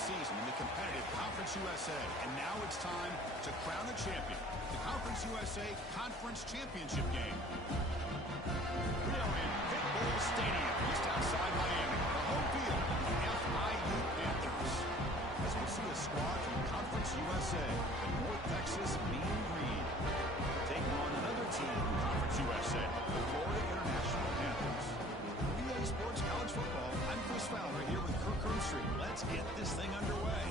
Season in the competitive Conference USA, and now it's time to crown the champion. The Conference USA Conference Championship game. We are in Pitbull Stadium, just outside Miami, the home field of the FIU Panthers. As we see a squad from Conference USA, the North Texas Mean Green, taking on another team from Conference USA, the Florida International Panthers. EA Sports College Football, I'm Chris Fowler here with Kirk Herbstreit. Let's get this thing underway.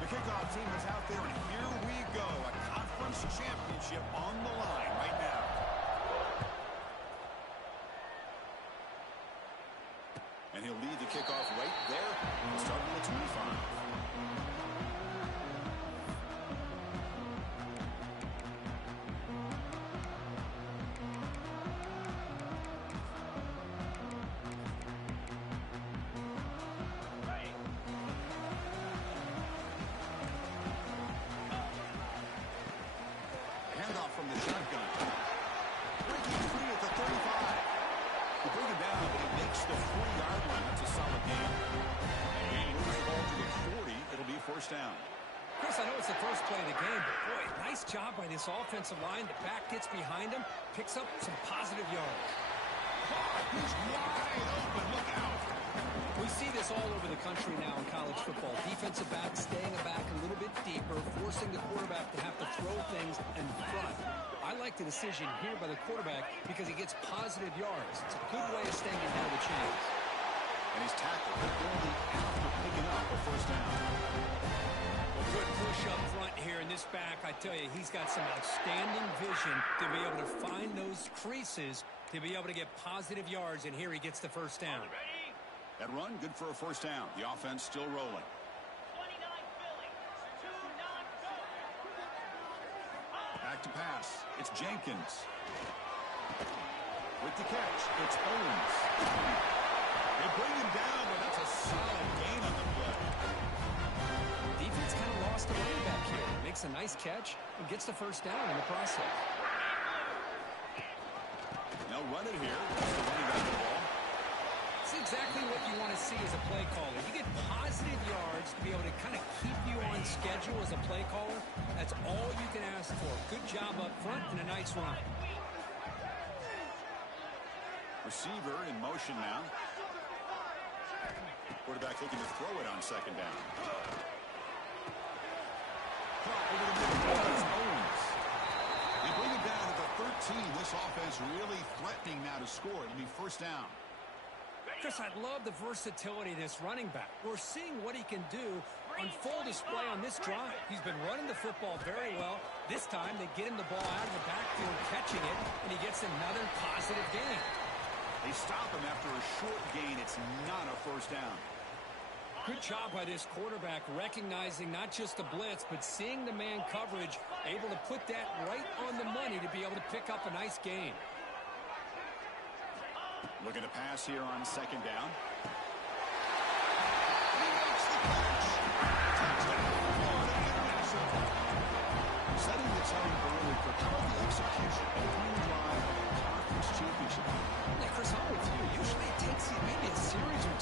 The kickoff team is out there, and here we go. A conference championship on the line right now. And he'll lead the kickoff right there, starting at 25. Handoff from the shotgun. Breaking free at the 35. He bring it down, but he makes the 4-yard line. That's a solid game. And he moves the ball to the 40. It'll be first down. Chris, I know it's the first play of the game, but boy, nice job by this offensive line. The back gets behind him, picks up some positive yards. He's wide open. Look out. We see this all over the country now in college football. Defensive backs staying back a little bit deeper, forcing the quarterback to have to throw things in front. I like the decision here by the quarterback because he gets positive yards. It's a good way of staying ahead of the chains. And he's tackled only after picking up a first down. Well, good push up front here in this back. I tell you, he's got some outstanding vision to be able to find those creases, to be able to get positive yards, and here he gets the first down. That run, good for a first down. The offense still rolling. 29 Philly, 2-9 go. Back to pass. It's Jenkins. With the catch, it's Owens. They bring him down, but that's a solid gain on the play. Defense kind of lost a running back here. Makes a nice catch and gets the first down in the process. Now run it here. That's the running back of the ball. It's exactly what you want to see as a play caller. You get positive yards to be able to kind of keep you on schedule as a play caller. That's all you can ask for. Good job up front and a nice run. Receiver in motion now. Quarterback looking to throw it on second down. Over the middle, it's Owens. They bring it down at the 13. This offense really threatening now to score. It'll be first down. Chris, I love the versatility of this running back. We're seeing what he can do on full display on this drive. He's been running the football very well. This time, they get him the ball out of the backfield, catching it, and he gets another positive gain. They stop him after a short gain. It's not a first down. Good job by this quarterback, recognizing not just the blitz, but seeing the man coverage, able to put that right on the money to be able to pick up a nice gain. Looking to pass here on second down. He makes the catch. Touchdown, Florida International. Setting the tone early for quality execution. Opening drive of the conference championship. Yeah, Chris, I'm with you. Usually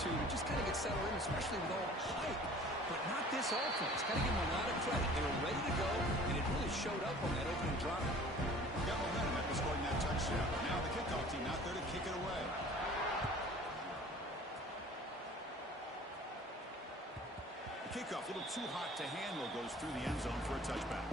two to just kind of get settled in, especially with all the hype. But not this offense. Got to give them a lot of credit. They were ready to go, and it really showed up on that opening drive. Got momentum after scoring that touchdown. Now the kickoff team out there to kick it away. The kickoff, a little too hot to handle, goes through the end zone for a touchback.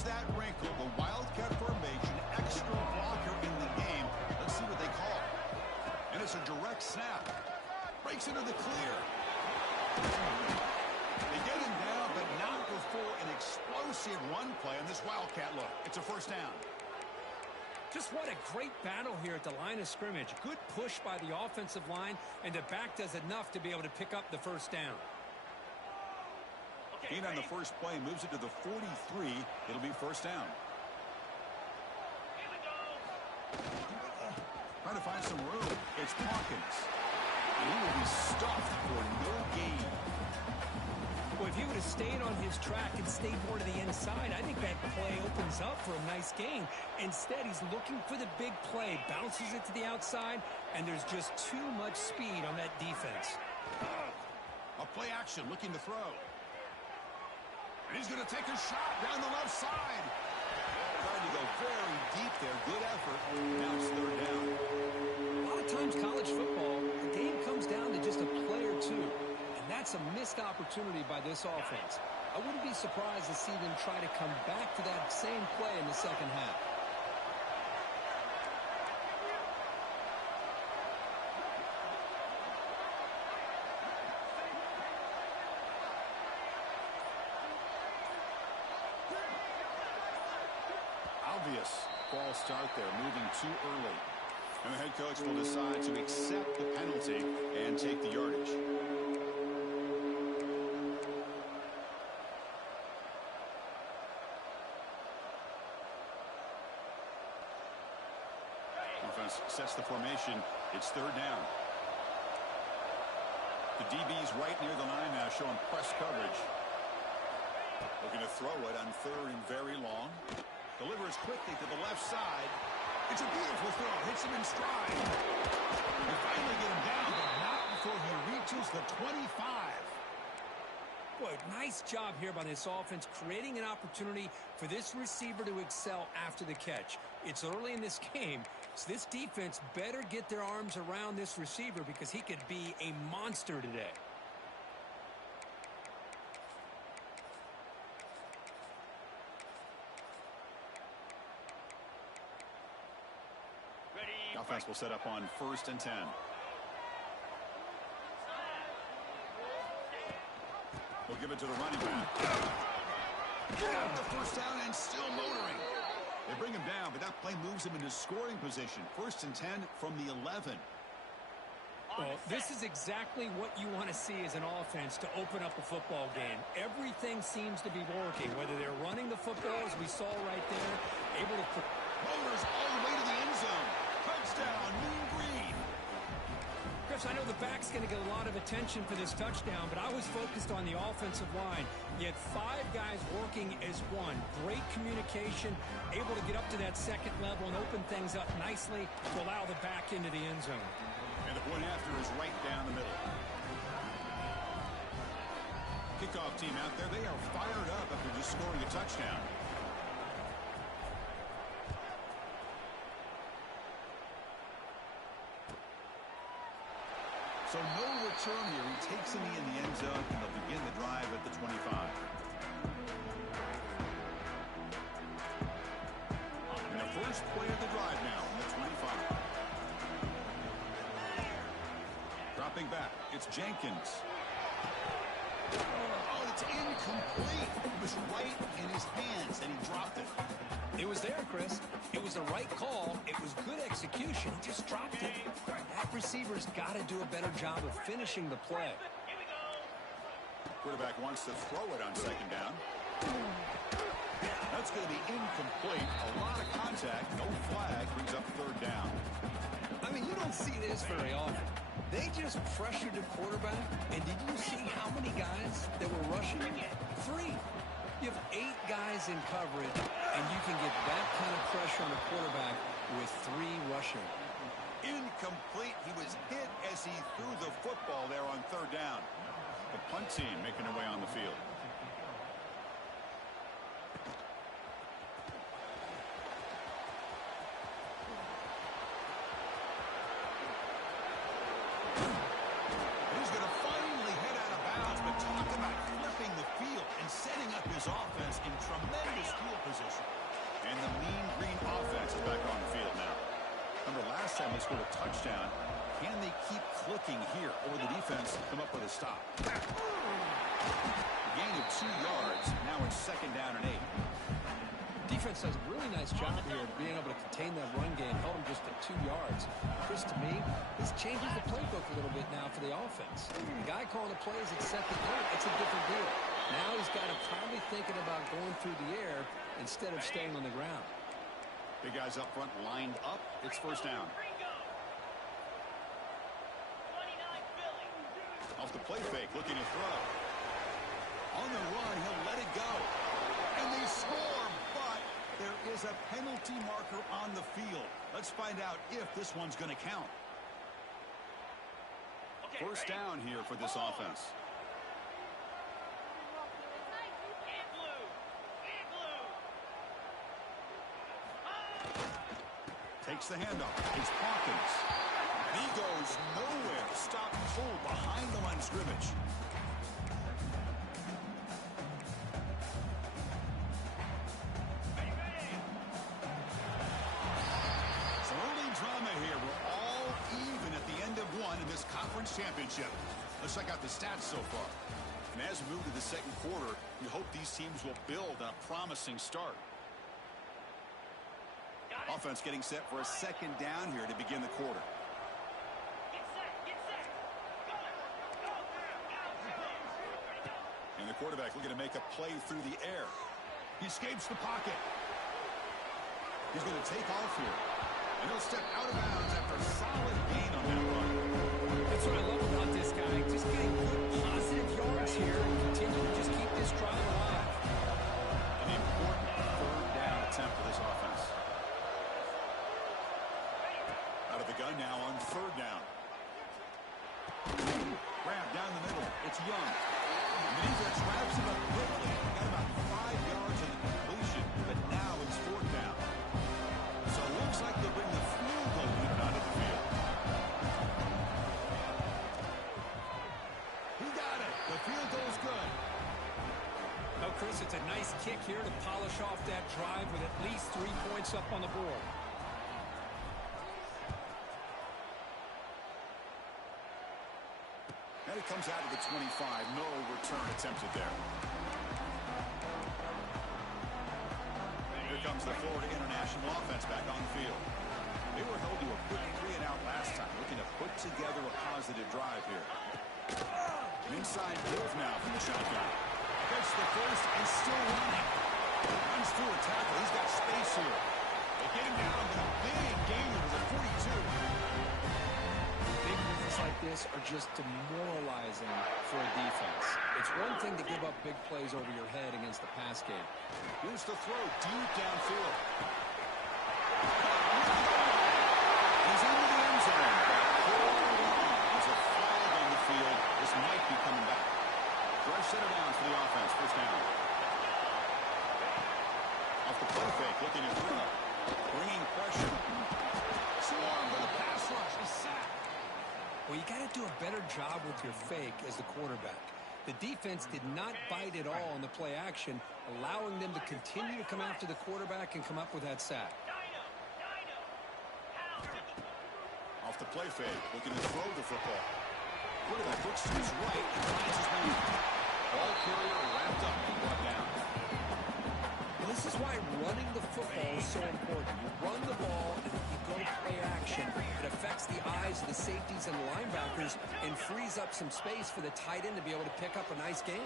That wrinkle, the Wildcat formation, extra blocker in the game. Let's see what they call. And it's a direct snap. Breaks into the clear. They get him down, but not before an explosive run play on this Wildcat look. It's a first down. Just what a great battle here at the line of scrimmage. Good push by the offensive line, and the back does enough to be able to pick up the first down. Gain on the first play, moves it to the 43. It'll be first down. Trying to find some room. It's Hawkins. And he will be stuffed for no gain. Well, if he would have stayed on his track and stayed more to the inside, I think that play opens up for a nice gain. Instead, he's looking for the big play, bounces it to the outside, and there's just too much speed on that defense. A play action, looking to throw. And he's going to take a shot down the left side. Trying to go very deep there. Good effort. Now it's third down. A lot of times college football, the game comes down to just a play or two. And that's a missed opportunity by this offense. I wouldn't be surprised to see them try to come back to that same play in the second half. Obvious false start there, moving too early. And the head coach will decide to accept the penalty and take the yardage. Offense sets the formation. It's third down. The DB's right near the line now, showing press coverage. Looking to throw it on third and very long. Delivers quickly to the left side. It's a beautiful throw. Hits him in stride. They finally get him down, but not before he reaches the 25. Boy, nice job here by this offense, creating an opportunity for this receiver to excel after the catch. It's early in this game, so this defense better get their arms around this receiver because he could be a monster today. Offense will set up on 1st and 10. We'll give it to the running back. Got the first down and still motoring. They bring him down, but that play moves him into scoring position. 1st and 10 from the 11. Well, this is exactly what you want to see as an offense to open up a football game. Everything seems to be working, whether they're running the football, as we saw right there, able to put motors all the way to the end zone. Touchdown, Mean Green. Chris, I know the back's going to get a lot of attention for this touchdown, but I was focused on the offensive line. You had 5 guys working as one. Great communication, able to get up to that second level and open things up nicely to allow the back into the end zone. And the point after is right down the middle. Kickoff team out there, they are fired up after just scoring a touchdown. So no return here. He takes him in the end zone, and they'll begin the drive at the 25. And the first play of the drive now on the 25. Dropping back, it's Jenkins. Oh, it's incomplete. It was right in his hands, and he dropped it. It was there, Chris. It was the right call. It was good execution. He just dropped it. That receiver's got to do a better job of finishing the play. Quarterback wants to throw it on second down. That's going to be incomplete. A lot of contact, no flag, brings up third down. I mean, you don't this very often. They just pressured the quarterback, and did you see how many guys that were rushing? 3. You have 8 guys in coverage, and you can get that kind of pressure on a quarterback with 3 rushing. Incomplete. He was hit as he threw the football there on third down. The punt team making their way on the field. He's going to finally head out of bounds, but talk about flipping the field and setting up his offense in tremendous field position. And the Mean Green offense is back on the field now. Remember, last time they scored a touchdown. Can they keep clicking here, or will the defense come up with a stop? Gain of 2 yards. Now it's 2nd down and 8. Defense does a really nice job here of being able to contain that run game, held him just at 2 yards. Chris, to me, this changes the playbook a little bit now for the offense. The guy calling the plays at second point, it's a different deal. Now he's got to probably thinking about going through the air instead of staying on the ground. Big guys up front lined up. It's 1st down. Off the play fake, looking to throw. On the run, he'll let it go. And they score, but there is a penalty marker on the field. Let's find out if this one's going to count. Okay, 1st down here for this offense. Takes the handoff. It's Hawkins. He goes nowhere. Stop full behind the line of scrimmage. Some early drama here. We're all even at the end of one in this conference championship. Let's check out the stats so far. And as we move to the 2nd quarter, we hope these teams will build on a promising start. Offense getting set for a 2nd down here to begin the quarter. And the quarterback looking to make a play through the air. He escapes the pocket. He's going to take off here. And he'll step out of bounds after a solid gain on that run. That's what I love about this guy. Just getting good positive yards here and continue to just keep this drive alive. An important 3rd down attempt for this offense. Out of the gun now on 3rd down. Grab down the middle. It's Young. And the defense wraps him up quickly. Got about 5 yards on the completion, but now it's 4th down. So it looks like they'll bring the field goal unit onto the field. He got it. The field goal's good. Oh, Chris, it's a nice kick here to polish off that drive with at least 3 points up on the board. And it comes out of the 25. No return attempted there. Here comes the Florida International offense back on the field. They were held to a quick 3-and-out last time, looking to put together a positive drive here. An inside move now from the shotgun. Gets the first and still running. Runs through a tackle. He's got space here. They get him down with a big gainer to the 42. Big moves like this are just demoralizing for a defense. It's one thing to give up big plays over your head against the pass game. Here's the throw deep downfield. He's into the end zone. There's a flag on the field. This might be coming back. Fresh set of downs for the offense. 1st down. Off the play fake, looking to throw. Bringing pressure. Swarm for the pass rush. He's sacked. Well, you got to do a better job with your fake as the quarterback. The defense did not bite at all on the play action, allowing them to continue to come after the quarterback and come up with that sack. Off the play fake, looking to throw the football. Quarterback looks to his right and finds his man. Ball carrier wrapped up and brought down. Well, this is why running the football is so important. You run the ball and you go to play action. It affects the eyes of the safeties and the linebackers and frees up some space for the tight end to be able to pick up a nice gain.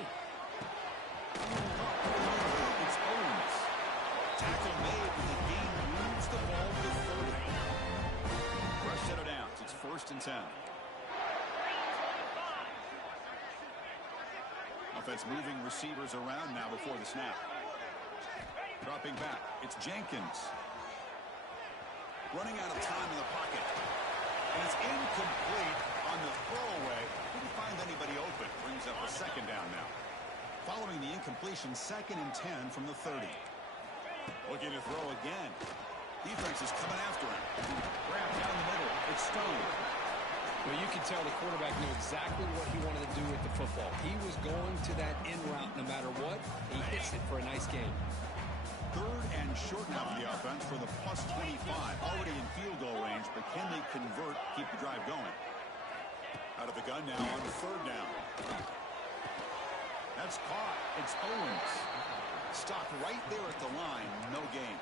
It's Owens. Tackle made, and the game moves the ball to 30. Fresh set of downs. It's 1st and 10. Offense moving receivers around now before the snap. Dropping back, it's Jenkins. Running out of time in the pocket. And it's incomplete on the throwaway. Didn't find anybody open. Brings up a second down now. Following the incompletion, 2nd and 10 from the 30. Looking to throw again. Defense is coming after him. Grab down the middle. It's Stone. Well, you can tell the quarterback knew exactly what he wanted to do with the football. He was going to that in route no matter what. He hits it for a nice gain. 3rd and short now for the offense for the plus 25. Already in field goal range, but can they convert, keep the drive going? Out of the gun now on 3rd down. That's caught. It's Owens. Stopped right there at the line. No gain.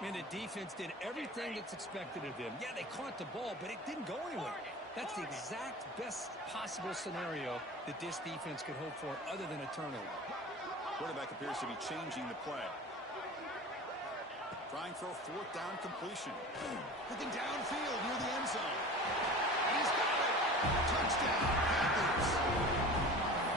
Man, the defense did everything that's expected of them. Yeah, they caught the ball, but it didn't go anywhere. That's the exact best possible scenario that this defense could hope for other than a turnover. Quarterback appears to be changing the play. Trying for a 4th down completion. Looking downfield near the end zone. He's got it. Touchdown, Panthers.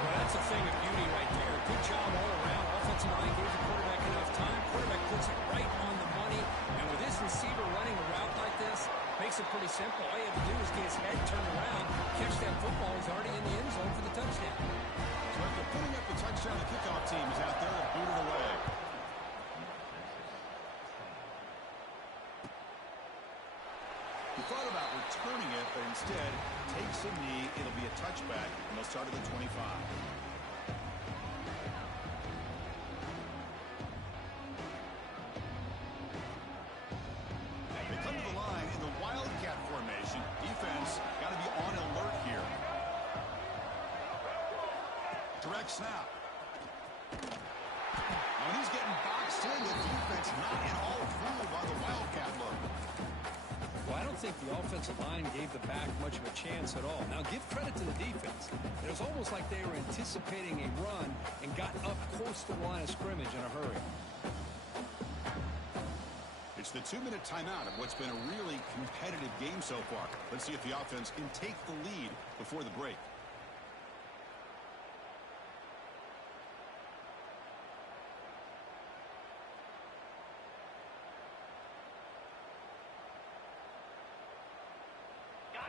Well, that's a thing of beauty right there. Good job all around. Offensive line gave the quarterback enough time. Quarterback puts it right on the money. And with this receiver running a route like this, makes it pretty simple. All you have to do is get his head turned around, catch that football. He's already in the end zone for the touchdown. So after putting up the touchdown, the kickoff team is out there to boot it away. He thought about returning it, but instead takes a knee. It'll be a touchback, and they'll start at the 25. They come to the line in the Wildcat formation. Defense got to be on alert here. Direct snap. When he's getting boxed in, the defense not at all fooled by the Wildcat look. Well, I don't think the offensive line gave the back much of a chance at all. Now, give credit to the defense. It was almost like they were anticipating a run and got up close to the line of scrimmage in a hurry. It's the 2-minute timeout of what's been a really competitive game so far. Let's see if the offense can take the lead before the break.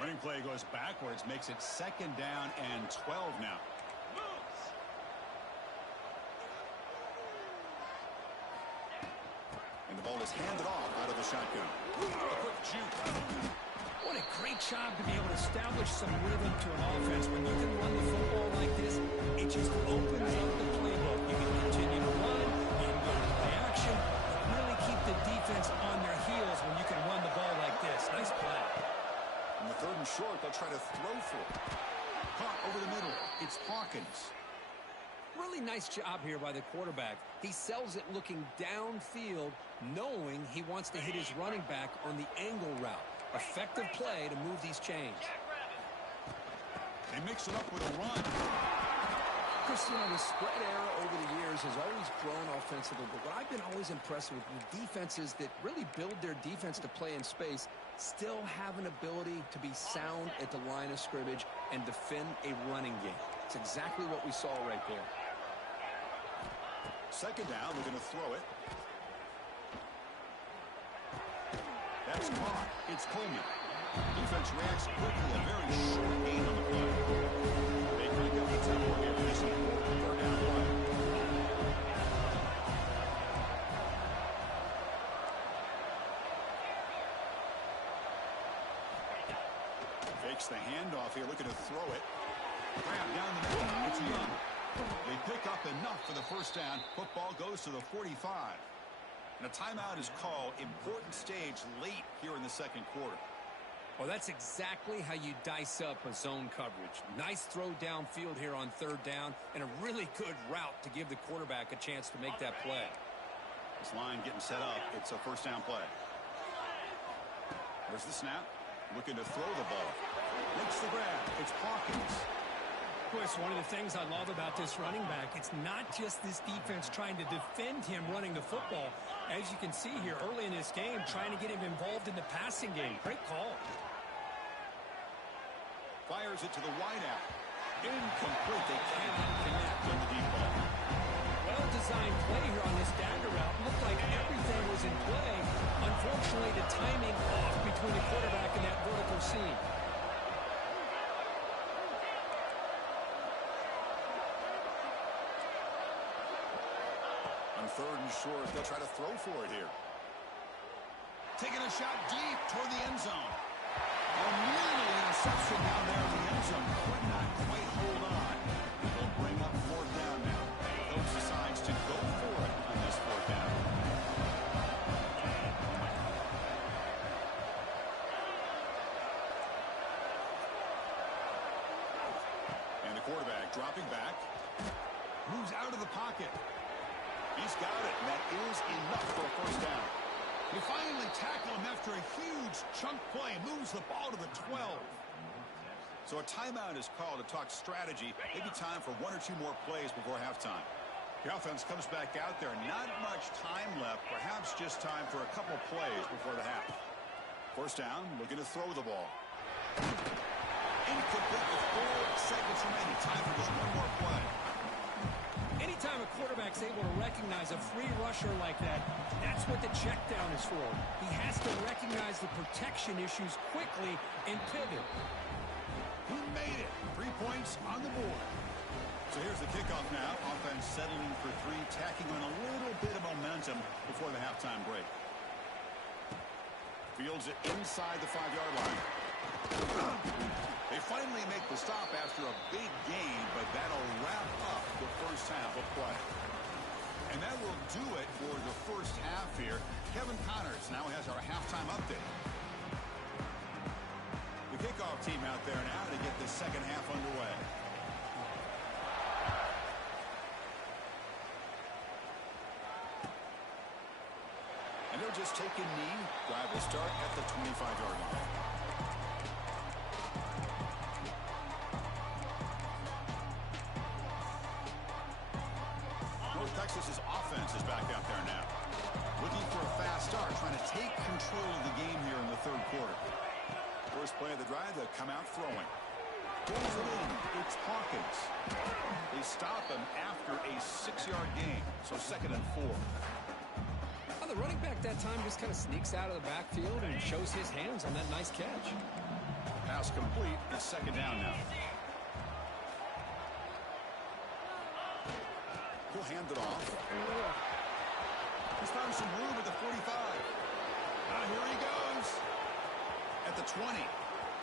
Running play goes backwards, makes it 2nd down and 12 now. And the ball is handed off out of the shotgun. A quick juke. What a great job to be able to establish some rhythm to an offense. When you can run the football like this, it just opens up the playbook. You can continue to run, you can go to play action, really keep the defense on their heels when you can run the ball like this. Nice play. On the 3rd and short, they'll try to throw for it. Caught over the middle. It's Hawkins. Really nice job here by the quarterback. He sells it looking downfield, knowing he wants to hit his running back on the angle route. Effective play to move these chains. They mix it up with a run. Christian, the spread era over the years has always grown offensively, but what I've been always impressed with the defenses that really build their defense to play in space still have an ability to be sound at the line of scrimmage and defend a running game. It's exactly what we saw right there. 2nd down, they're going to throw it. That's caught. It's Coleman. Defense reacts quickly. A very short gain on the play. They crank up the tempo here for this important 3rd down play. Fakes the handoff here, looking to throw it. Grab down the middle. It's Young. They pick up enough for the 1st down. Football goes to the 45. And a timeout is called. Important stage late here in the 2nd quarter. Well, that's exactly how you dice up a zone coverage. Nice throw downfield here on 3rd down, and a really good route to give the quarterback a chance to make that play. This line getting set up. It's a 1st down play. There's the snap. Looking to throw the ball. Makes the grab. It's Hawkins. Of course, one of the things I love about this running back, it's not just this defense trying to defend him running the football. As you can see here early in this game, trying to get him involved in the passing game. Great call. Fires it to the wideout. Incomplete. They cannot connect on the deep ball. Well-designed play here on this dagger route. Looked like everything was in play. Unfortunately, the timing off between the quarterback and that vertical seam. On third and short, they'll try to throw for it here. Taking a shot deep toward the end zone. Nearly an interception down there in the end zone. Could not quite hold on. They'll bring up fourth down now. Coach decides to go for it on this fourth down. And the quarterback dropping back. Moves out of the pocket. He's got it, and that is enough for a first down. They finally tackle him after a huge chunk play. Moves the ball to the 12. So a timeout is called to talk strategy. Maybe time for one or two more plays before halftime. The offense comes back out there. Not much time left. Perhaps just time for a couple plays before the half. First down, looking to throw the ball. Incomplete with 4 seconds remaining. Time for just one more play. Anytime a quarterback's able to recognize a free rusher like that, that's what the check down is for. He has to recognize the protection issues quickly and pivot. He made it. 3 points on the board. So here's the kickoff now. Offense settling for 3, tacking on a little bit of momentum before the halftime break. Fields it inside the 5-yard line. They finally make the stop after a big gain, but that'll wrap up the first half of play. And that will do it for the first half here. Kevin Connors now has our halftime update. The kickoff team out there now to get the second half underway. And they'll just take a knee. Drive will start at the 25-yard line. Texas's offense is back out there now. Looking for a fast start, trying to take control of the game here in the third quarter. First play of the drive, they'll come out throwing. Pulls it in. It's Hawkins. They stop him after a 6-yard gain, so 2nd and 4. Well, the running back that time just kind of sneaks out of the backfield and shows his hands on that nice catch. Pass complete. It's 2nd down now. He'll hand it off. He's found some room at the 45. Here he goes. At the 20.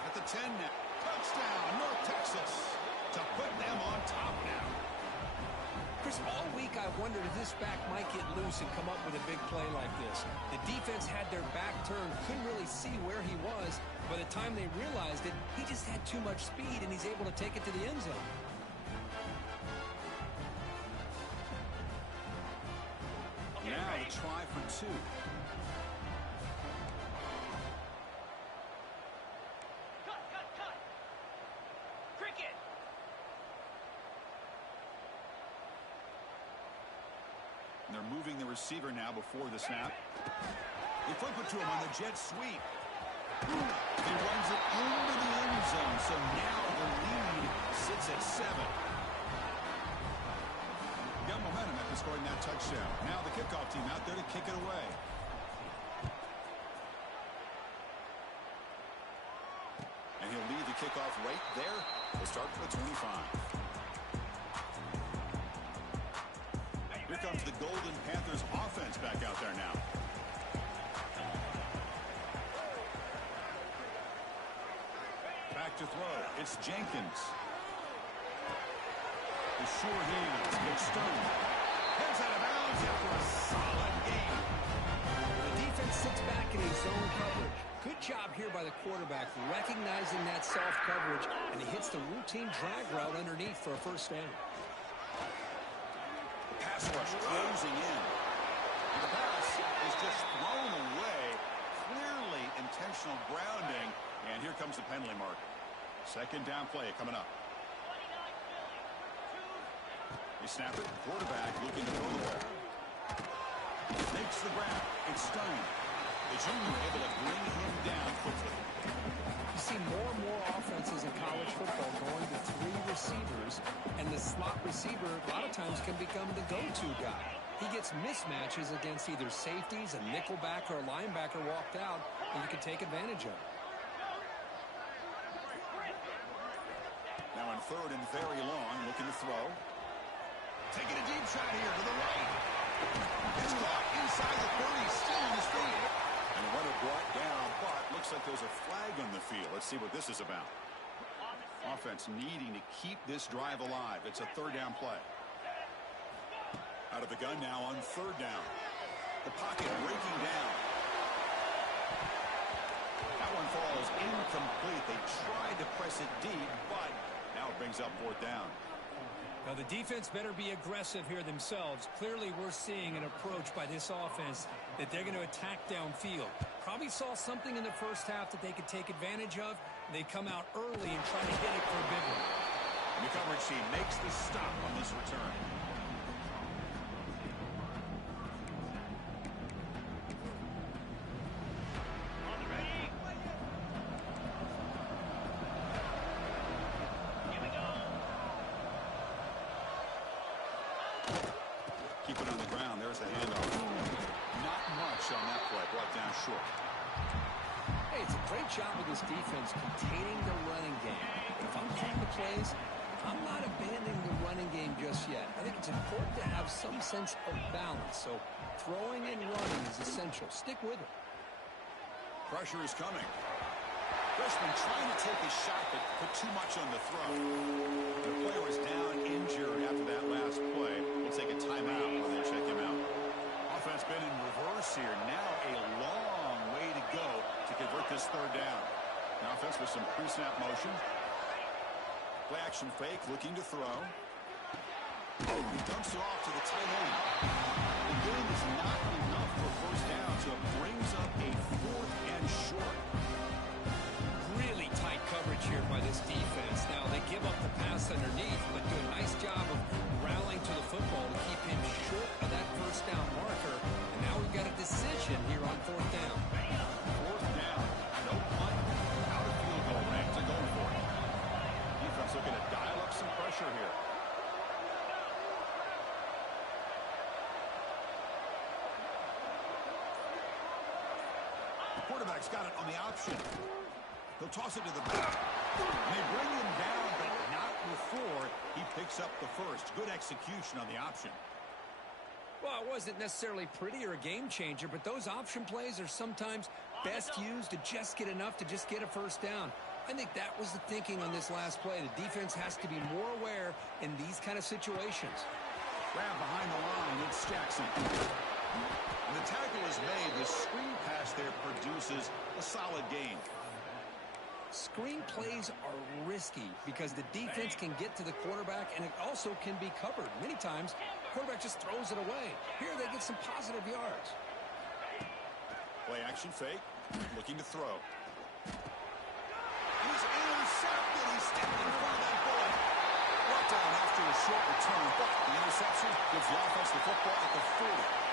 At the 10 now. Touchdown, North Texas. To put them on top now. Chris, all week I wondered if this back might get loose and come up with a big play like this. The defense had their back turned, couldn't really see where he was. By the time they realized it, he just had too much speed, and he's able to take it to the end zone. Now the try for 2. Cut. Cricket. And they're moving the receiver now before the snap. They flip it to him on the jet sweep. He runs it into the end zone, so now the lead sits at 7. Got momentum after scoring that touchdown. Now the kickoff team out there to kick it away. And he'll lead the kickoff right there. We'll start for the 25. Here comes the Golden Panthers offense back out there now. Back to throw. It's Jenkins. The sure hands. McStone. Heads out of bounds after a solid game. The defense sits back in his zone coverage. Good job here by the quarterback, recognizing that soft coverage, and he hits the routine drag route underneath for a first down. The pass rush closing in. And the pass is just thrown away. Clearly intentional grounding. And here comes the penalty mark. 2nd down play coming up. They snap it. Quarterback looking to throw the ball. Makes the grab. It's Stone. The junior able to bring him down quickly. You see more and more offenses in college times can become the go-to guy. He gets mismatches against either safeties, a nickelback, or a linebacker walked out, and you can take advantage of it. Now on third and very long, looking to throw. Taking a deep shot here to the right. It's caught inside the 30, still on his feet. And the runner brought down, but looks like there's a flag on the field. Let's see what this is about. Offense needing to keep this drive alive. It's a third down play. Out of the gun now on third down. The pocket breaking down. That one falls incomplete. They tried to press it deep, but now it brings up fourth down. Now the defense better be aggressive here themselves. Clearly we're seeing an approach by this offense that they're going to attack downfield. Probably saw something in the first half that they could take advantage of. They come out early and try to hit it for a big one. And the coverage team makes the stop on this return. Keep it on the ground. There's the handoff. Not much on that play. Brought down short. Hey, it's a great job with this defense containing the running game. But if I'm calling the plays, I'm not abandoning the running game just yet. I think it's important to have some sense of balance. So throwing and running is essential. Stick with it. Pressure is coming. Freshman trying to take a shot, but put too much on the throw. The player is down injured after that last play. We'll take a timeout while they check him out. Offense been in reverse here. Now a long way to go to convert this third down. Now offense with some pre-snap motion. Play action fake, looking to throw. Oh, he dumps it off to the tight end. The game is not enough for first down, so it brings up a fourth and short. Really tight coverage here by this defense. Now they give up the pass underneath, but do a nice job of rallying to the football to keep him short of that first down marker. And now we've got a decision here on fourth down. Fourth down. No punt. Out of field goal range to go for it. Defense looking to dial up some pressure here. The quarterback's got it on the option. He'll toss it to the back. And they bring him down, but not before he picks up the first. Good execution on the option. Well, it wasn't necessarily pretty or a game changer, but those option plays are sometimes best used to just get enough to just get a first down. I think that was the thinking on this last play. The defense has to be more aware in these kind of situations. Grab behind the line. It's Jackson. And the tackle is made. The screen pass there produces a solid gain. Screen plays are risky because the defense can get to the quarterback and it also can be covered. Many times, the quarterback just throws it away. Here they get some positive yards. Play action fake. Looking to throw. He's intercepted. He stepped in front of that bullet. Brought down after a short return. The interception gives the offense the football at the 40.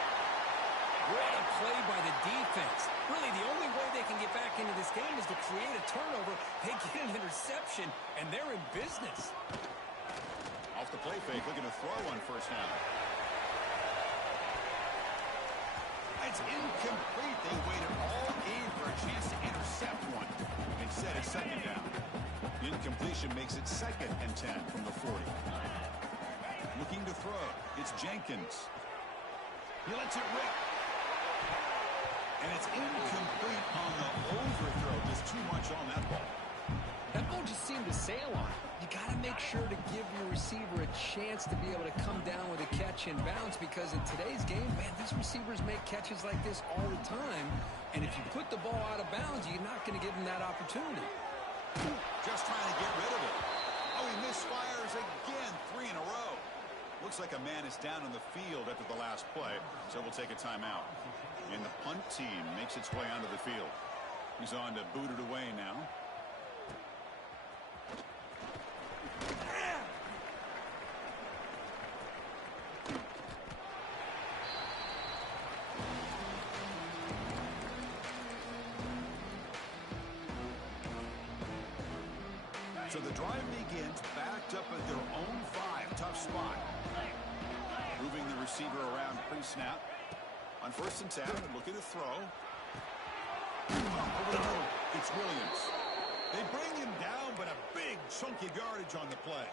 What a play by the defense. Really, the only way they can get back into this game is to create a turnover. They get an interception, and they're in business. Off the play fake, looking to throw on first down. It's incomplete. They waited all game for a chance to intercept one. Instead, it's second down. The incompletion makes it 2nd and 10 from the 40. Looking to throw. It's Jenkins. He lets it rip. And it's incomplete on the overthrow. Just too much on that ball. That ball just seemed to sail on. You got to make sure to give your receiver a chance to be able to come down with a catch and bounce, because in today's game, man, these receivers make catches like this all the time. And if you put the ball out of bounds, you're not going to give them that opportunity. Just trying to get rid of it. Oh, he misfires again. 3 in a row. Looks like a man is down on the field after the last play, so we'll take a timeout. And the punt team makes its way onto the field. He's on to boot it away now. So the drive begins backed up at their own 5. Tough spot. Moving the receiver around pre-snap. On 1st and 10, looking to throw. Over the middle, it's Williams. They bring him down, but a big chunk of yardage on the play.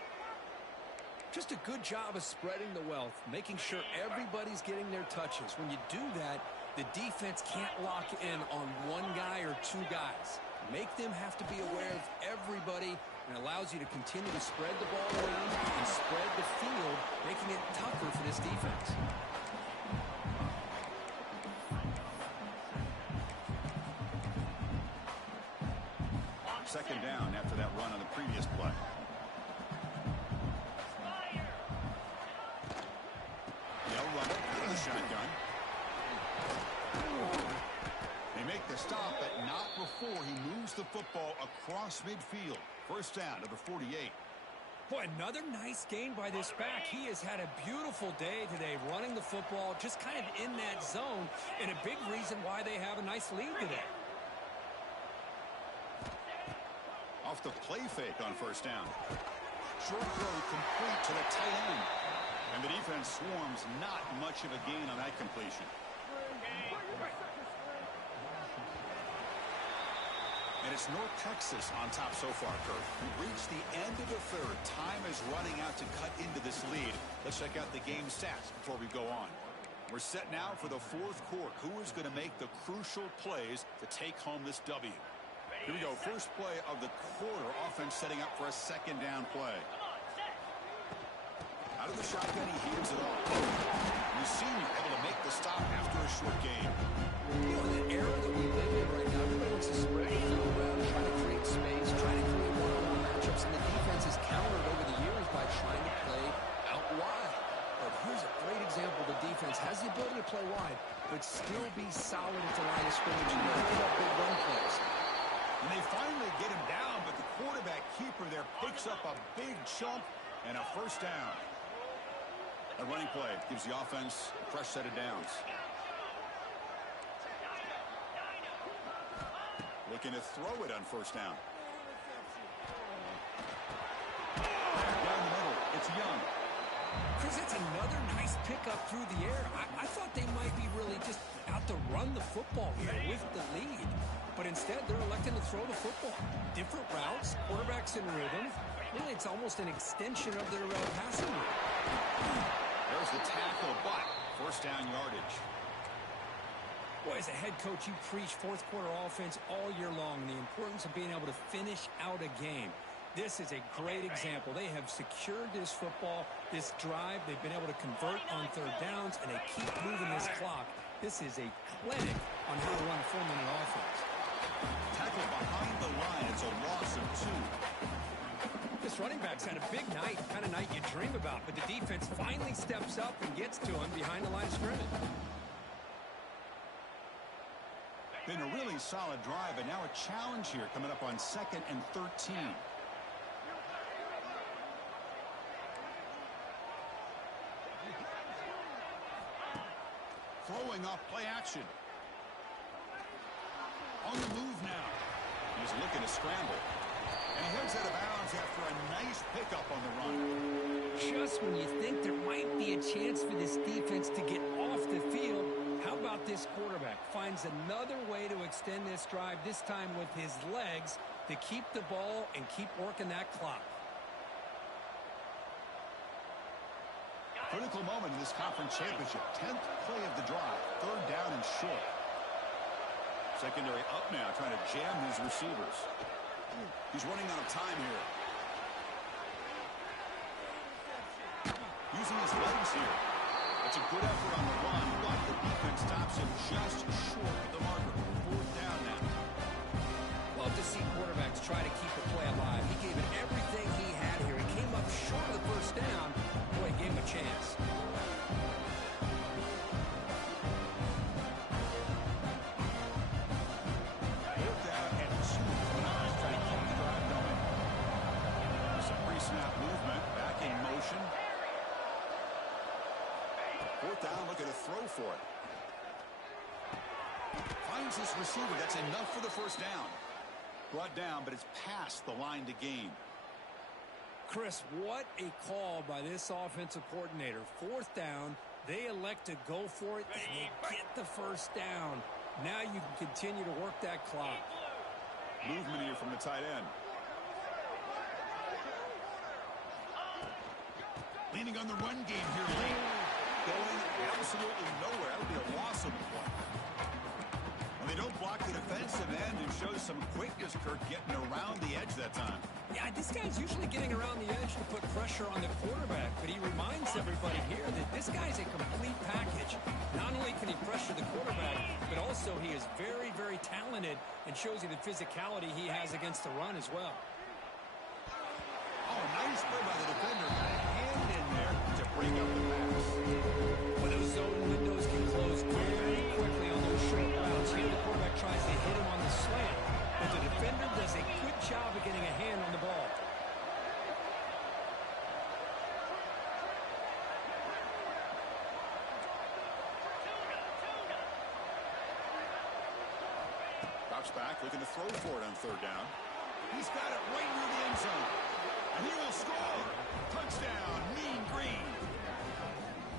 Just a good job of spreading the wealth, making sure everybody's getting their touches. When you do that, the defense can't lock in on one guy or two guys. Make them have to be aware of everybody, and allows you to continue to spread the ball around and spread the field, making it tougher for this defense. Second down after that run on the previous play. They'll run it out of the shotgun. They make the stop, but not before he moves the football across midfield. First down to the 48. Boy, another nice gain by this back. He has had a beautiful day today running the football, just kind of in that zone, and a big reason why they have a nice lead today. Off the play fake on first down. Short throw complete to the tight end. And the defense swarms, not much of a gain on that completion. And it's North Texas on top so far, Kurt. We've reached the end of the third. Time is running out to cut into this lead. Let's check out the game stats before we go on. We're set now for the fourth quarter. Who is going to make the crucial plays to take home this W? Here we go. First play of the quarter. Offense setting up for a second down play. Out of the shotgun, he heaves it off. The senior able to make the stop after a short game. You know, the era that we live in right now, everybody wants to spread the field around, trying to create space, trying to create one-on-one matchups, and the defense has countered over the years by trying to play out wide. But here's a great example. The defense has the ability to play wide, but still be solid at the line of scrimmage and pick up big run plays. And they finally get him down, but the quarterback keeper there picks up a big chunk and a first down. A running play gives the offense a fresh set of downs. Looking to throw it on first down. Down the middle, it's Young. Chris, that's another nice pickup through the air. I thought they might be really just out to run the football here with the lead. But instead, they're electing to throw the football. Different routes, quarterbacks in rhythm. Really, it's almost an extension of their passing route. There's the tackle, but first down yardage. Boy, as a head coach, you preach fourth quarter offense all year long, and the importance of being able to finish out a game. This is a great example. They have secured this football, this drive. They've been able to convert on third downs, and they keep moving this clock. This is a clinic on how to run a 4-minute offense. Tackle behind the line. It's a loss of 2. This running back's had a big night, kind of night you dream about, but the defense finally steps up and gets to him behind the line of scrimmage. Been a really solid drive, and now a challenge here coming up on 2nd and 13. Throwing off play action. On the move now. He's looking to scramble. And he heads out of bounds after a nice pickup on the run. Just when you think there might be a chance for this defense to get off the field, how about this quarterback finds another way to extend this drive, this time with his legs, to keep the ball and keep working that clock. Critical moment in this conference championship. 10th play of the drive. Third down and short. Secondary up now, trying to jam these receivers. He's running out of time here. Using his legs here. That's a good effort on the run, but the defense stops him just short of the marker. Fourth down now. Love to see quarterbacks try to keep the play alive. He gave it everything he had here. He came up short of the first down. Boy, he gave him a chance. Fourth down and 2. Trying to keep the drive going. Some pre-snap movement. Back in motion. Fourth down, looking to throw for it. Finds this receiver. That's enough for the first down. Brought down, but it's past the line to gain. Chris, what a call by this offensive coordinator. 4th down, they elect to go for it, and they get the first down. Now you can continue to work that clock. Movement here from the tight end. Leaning on the run game here late. Going absolutely nowhere. That would be a loss of the play. When they don't block the defensive end, it shows some quickness, Kirk, getting around the edge that time. Yeah, this guy's usually getting around the edge to put pressure on the quarterback, but he reminds everybody here that this guy's a complete package. Not only can he pressure the quarterback, but also he is very, very talented and shows you the physicality he has against the run as well. Oh, nice play by the defender. Got a hand in there to break up the pass. Well, those zone windows can close very quickly on those short routes. Here the quarterback tries to hit him on the slant, but the defender does a good job of getting a hand on the ball. Drops back, looking to throw for it on 3rd down. He's got it right near the end zone. And he will score. Touchdown, Mean Green.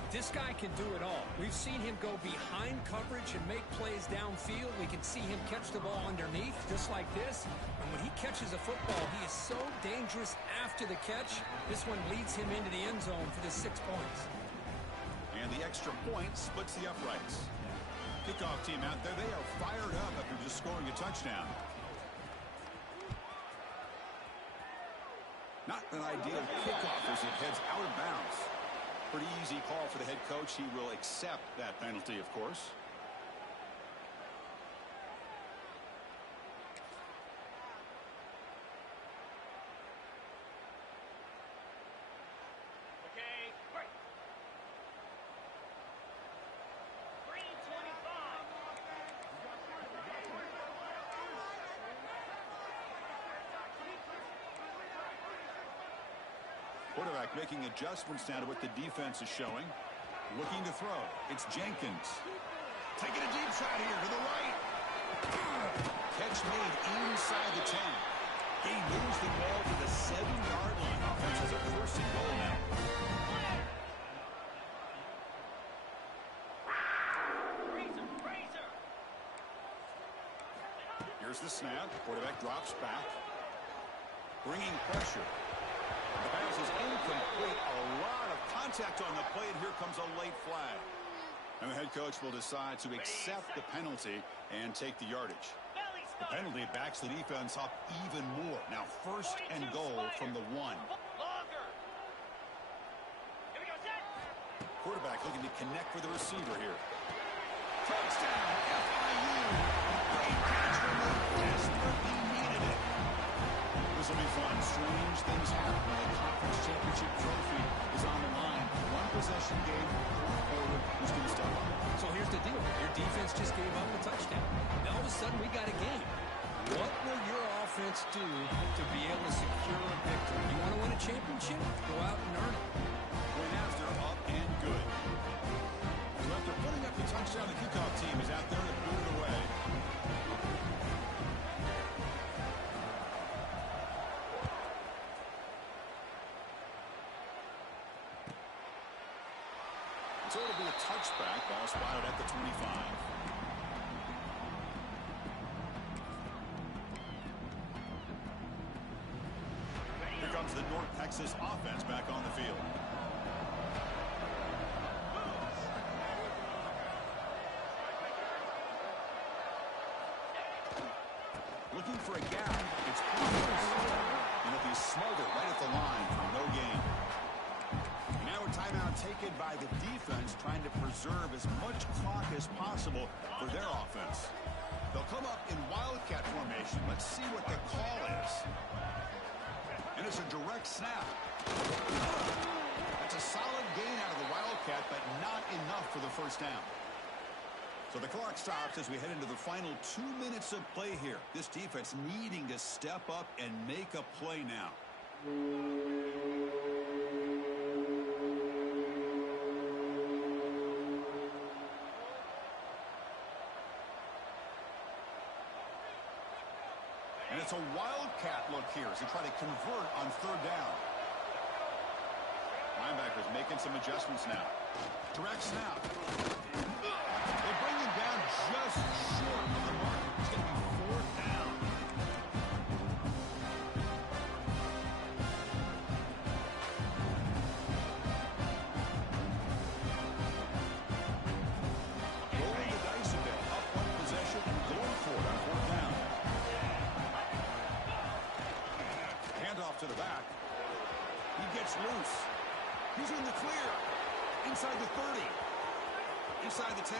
This guy can do it all. We've seen him go behind coverage and make plays downfield. We can see him catch the ball underneath, just like this. And when he catches a football, he is so dangerous after the catch. This one leads him into the end zone for the 6 points. And the extra point splits the uprights. Kickoff team out there, they are fired up after just scoring a touchdown. Not an ideal kickoff as it heads out of bounds. Pretty easy call for the head coach. He will accept that penalty, of course. Okay, break. Green 25. Quarterback making adjustments now to what the defense is showing. Looking to throw. It's Jenkins. Taking a deep shot here to the right. Catch made inside the 10. He moves the ball to the 7-yard line. Offense has a 1st and goal now. Razor. Here's the snap. Quarterback drops back. Bringing pressure. The pass is incomplete. A lot of contact on the play, and here comes a late flag. And the head coach will decide to accept the penalty and take the yardage. The penalty backs the defense up even more. Now 1st and goal from the 1. Longer. Here we go, set. Quarterback looking to connect with the receiver here. Touchdown, FIU. Great catch from the desperately needed it. This will be fun. Strange things happen when the conference championship trophy is on the line. 1-possession game, 4th quarter. Who's going to step up? So here's the deal. Your defense just gave up a touchdown. Now all of a sudden we got a game. What will your offense do to be able to secure a victory? You want to win a championship? Go out and earn it. Win after, up and good. So after putting up the touchdown, the kickoff team is out there to boot it away. So it'll be a touchback. Ball spotted at the 25. Here comes the North Texas offense back on the field. Looking for a gap. It's close. And it'll be Smolder right at the line for no gain. Now a timeout taken by the defense, trying to preserve as much clock as possible for their offense. They'll come up in Wildcat formation. Let's see what the call is. And it's a direct snap. That's a solid gain out of the Wildcat, but not enough for the 1st down. So the clock stops as we head into the final 2 minutes of play here. This defense needing to step up and make a play now. And it's a Wildcat look here as they try to convert on 3rd down. Linebackers making some adjustments now. Direct snap. They bring him down just short of the mark. It's going to be fourth down. Rolling the dice a bit. Up one possession and going for it on fourth down. Handoff to the back. He gets loose. He's in the clear. Inside the 30. Inside the 10.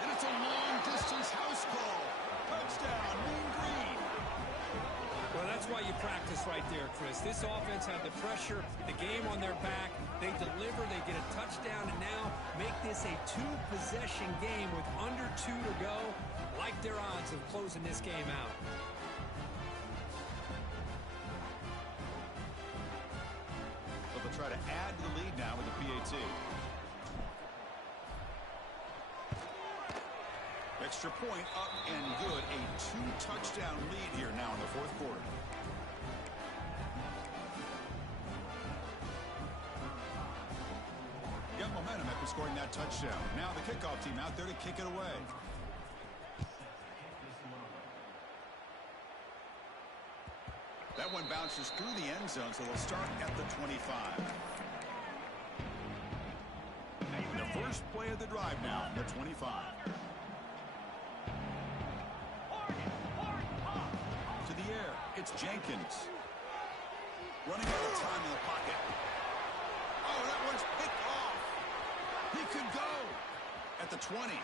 And it's a long-distance house call. Touchdown, Mean Green. Well, that's why you practice right there, Chris. This offense had the pressure, the game on their back. They deliver, they get a touchdown, and now make this a two-possession game with under 2 to go. Like their odds of closing this game out. They'll try to add to the lead now with the PAT. Extra point up and good. A 2-touchdown lead here now in the fourth quarter. Got momentum after scoring that touchdown. Now the kickoff team out there to kick it away. That one bounces through the end zone, so they'll start at the 25. The first play of the drive now, the 25. To the air, it's Jenkins. Running out of time in the pocket. Oh, that one's picked off. He could go at the 20.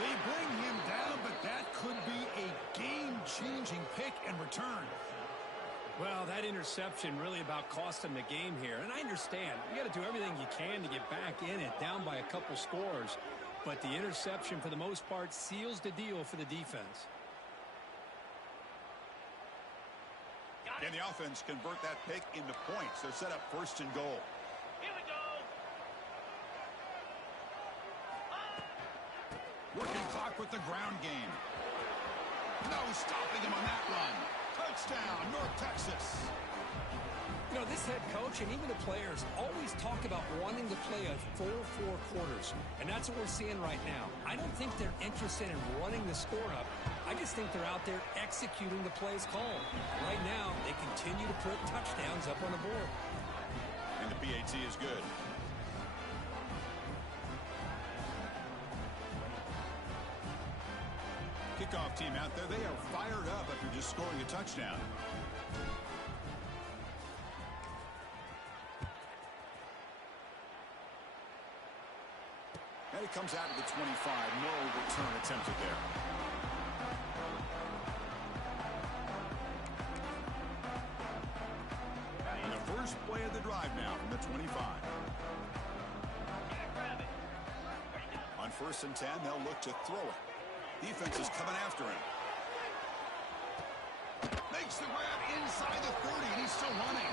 They bring him down, but that could be a game-changing pick and return. Well, that interception really about cost them the game here. And I understand. You got to do everything you can to get back in it, down by a couple scores. But the interception, for the most part, seals the deal for the defense. And the offense convert that pick into points. They're set up first and goal. Here we go. Working clock with the ground game. No stopping him on that run. Touchdown, North Texas. You know, this head coach and even the players always talk about wanting to play a full 4 quarters. And that's what we're seeing right now. I don't think they're interested in running the score up. I just think they're out there executing the plays called. Right now, they continue to put touchdowns up on the board. And the PAT is good. Kickoff team out there, they are fired up after just scoring a touchdown. And it comes out to the 25. No return attempted there. And the first play of the drive now from the 25. On 1st and 10, they'll look to throw it. Defense is coming after him. Makes the grab inside the 30, and he's still running.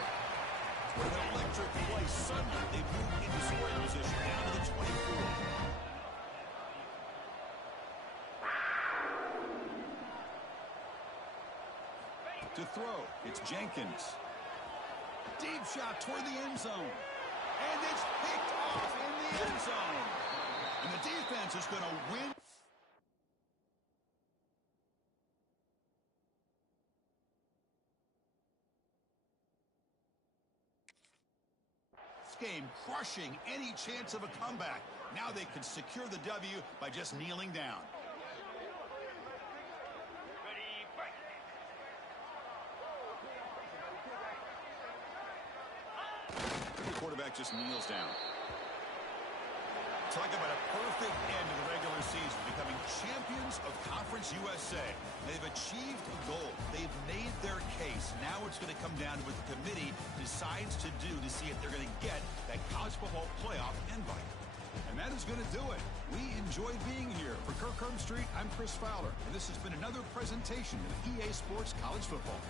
With an electric play suddenly, they move into scoring position down to the 24. To throw, it's Jenkins. Deep shot toward the end zone. And it's picked off in the end zone. And the defense is going to win. Game crushing any chance of a comeback. Now they can secure the W by just kneeling down. Ready, break. The quarterback just kneels down. Talk about a perfect end to the regular season, becoming champions of Conference USA. They've achieved a goal. They've made their case. Now it's going to come down to what the committee decides to do to see if they're going to get that college football playoff invite. And that is going to do it. We enjoyed being here. For Kirk Herbstreit, I'm Chris Fowler, and this has been another presentation of EA Sports College Football.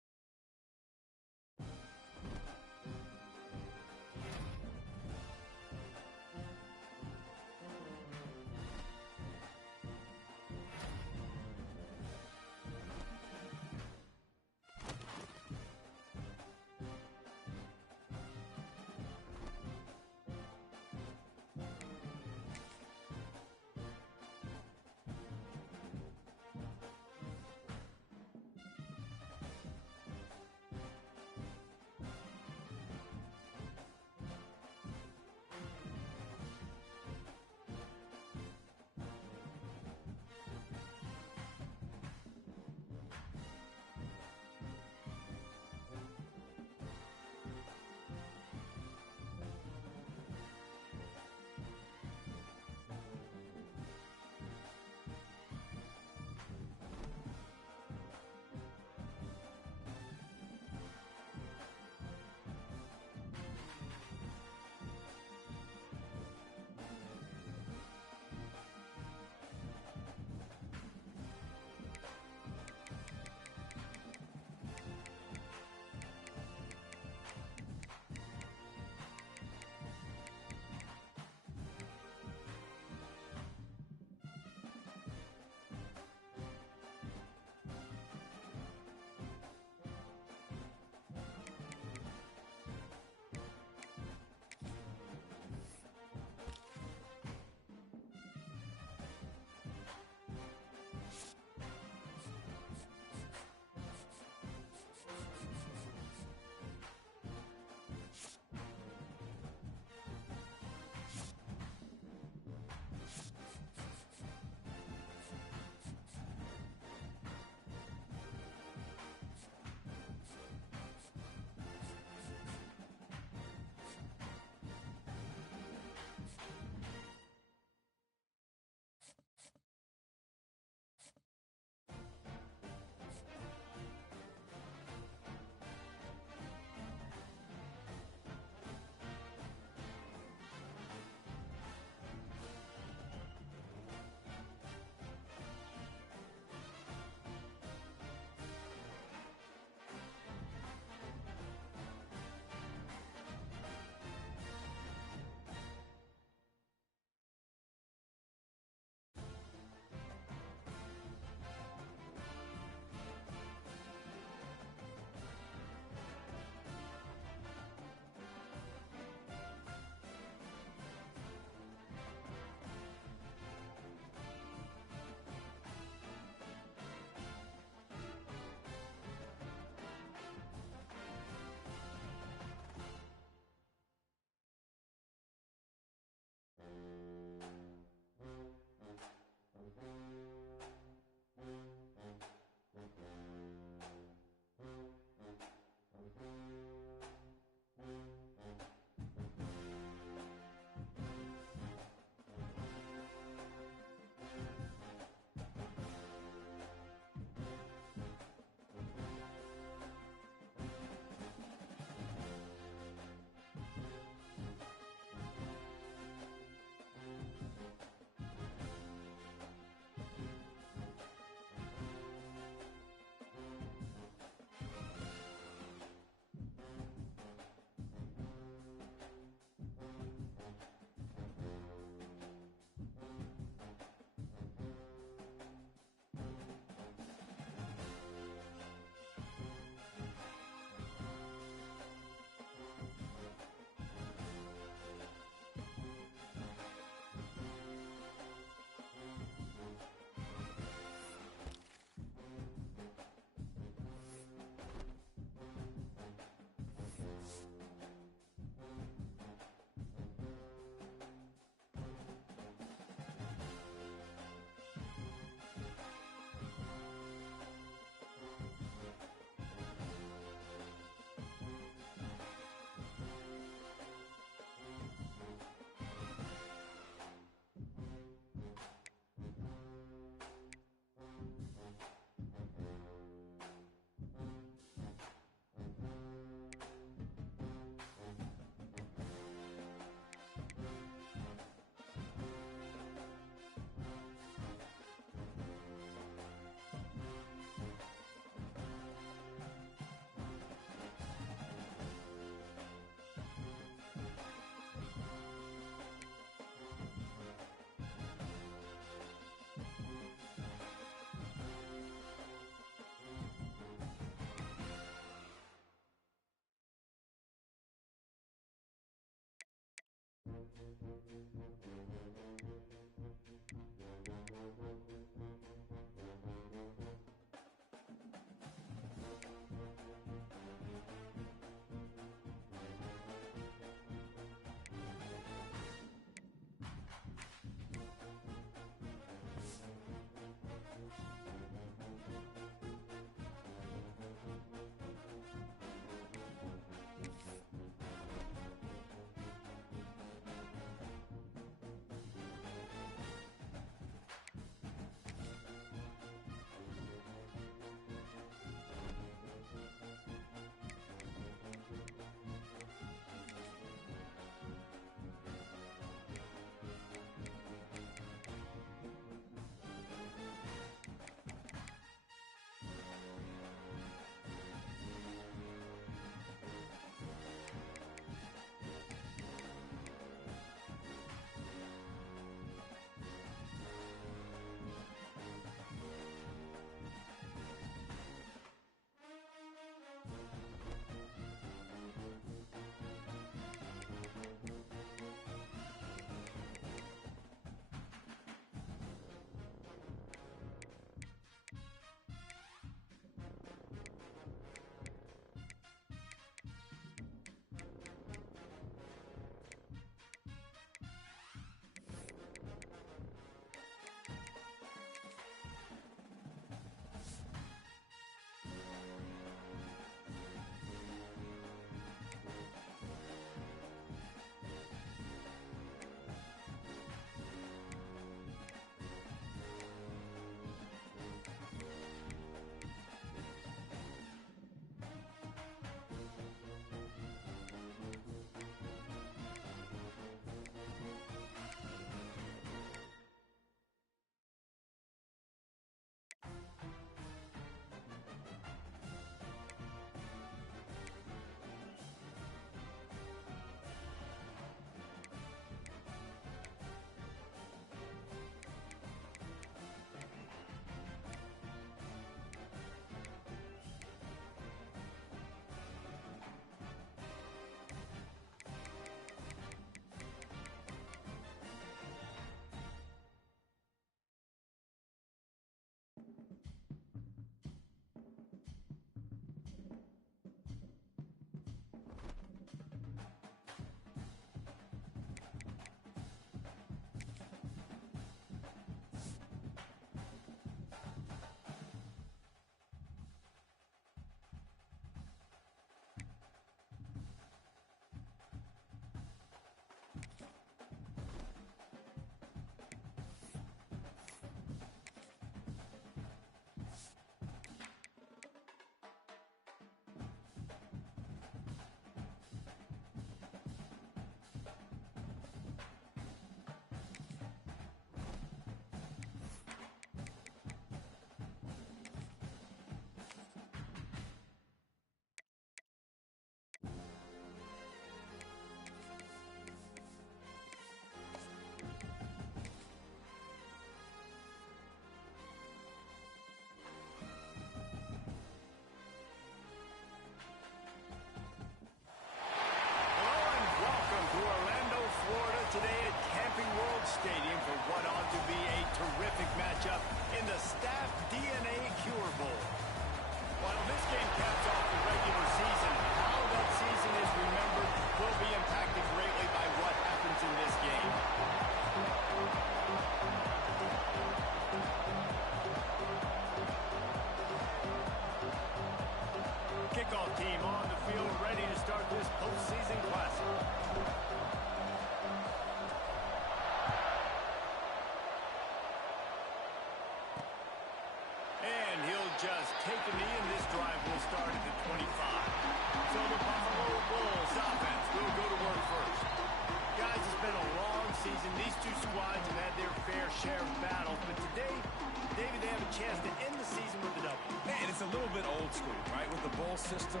school, right? With the bowl system,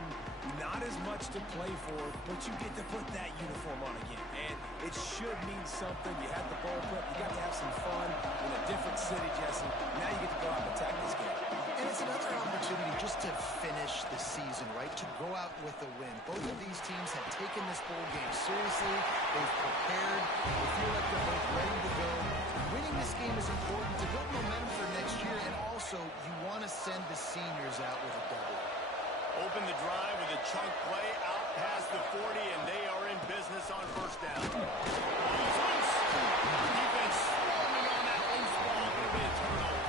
not as much to play for, but you get to put that uniform on again. And it should mean something. You had the bowl prep. You got to have some fun in a different city, Jesse. Now you get to go out and attack this game. And it's another opportunity just to finish the season, right? To go out with a win. Both of these teams have taken this bowl game seriously. They've prepared. They feel like they're both ready to go. Winning this game is important to build momentum for next year, and also you want to send the seniors out with a W. Open the drive with a chunk play out past the 40, and they are in business on first down. Defense swarming on that loose ball. Going to be a turnover.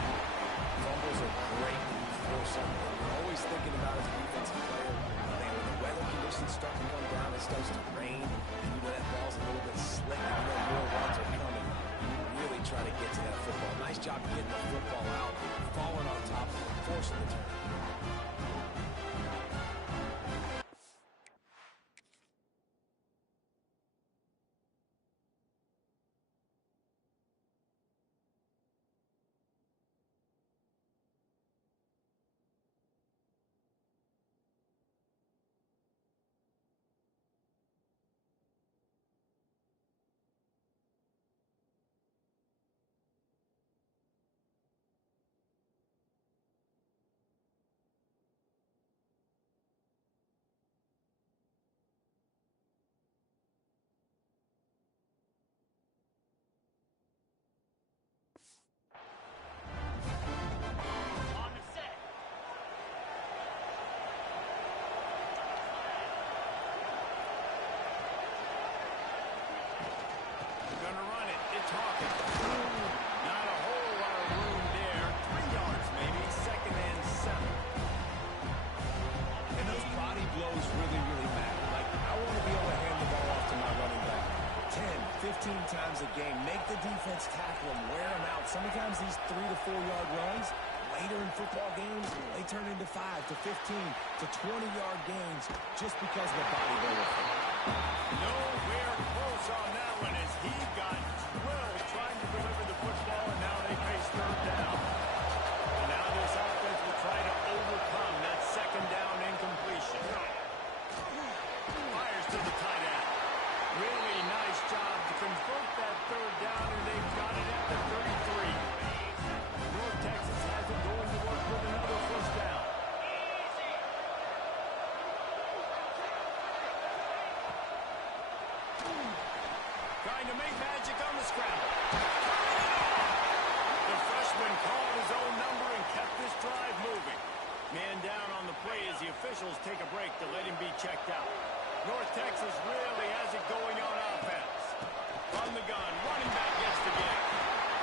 Fumbles are great for something. You're always thinking about as a defensive player. When the weather conditions start to come down, it starts to rain, and you know that ball's a little bit slick, and you know more runs are coming. You really try to get to that football. Nice job getting the football out, falling on top of it, forcing the turn. On the set. Gonna run it. It's Hawkins. Not a whole lot of room there. 3 yards maybe. Second and 7. And those body blows really, really matter. Like, I want to be able to hand the ball off to my running back 10, 15 times a game. Make the defense tackle them, wear them out. Sometimes these 3 to 4 yard runs, later in football games, they turn into 5 to 15 to 20-yard gains just because of the body blow effect. Nowhere close on that one as he got drilled trying to deliver the football, and now they face third down. And now this offense will try to overcome that second down incompletion. Fires to the tight end. Really nice job to convert that third down, and they've got it at the 33. North Texas has it going to work with another first down. Trying to make magic on the scramble. The freshman called his own number and kept this drive moving. Man down on the play as the officials take a break to let him be checked out. North Texas really has it going on offense. From the gun, running back gets the game.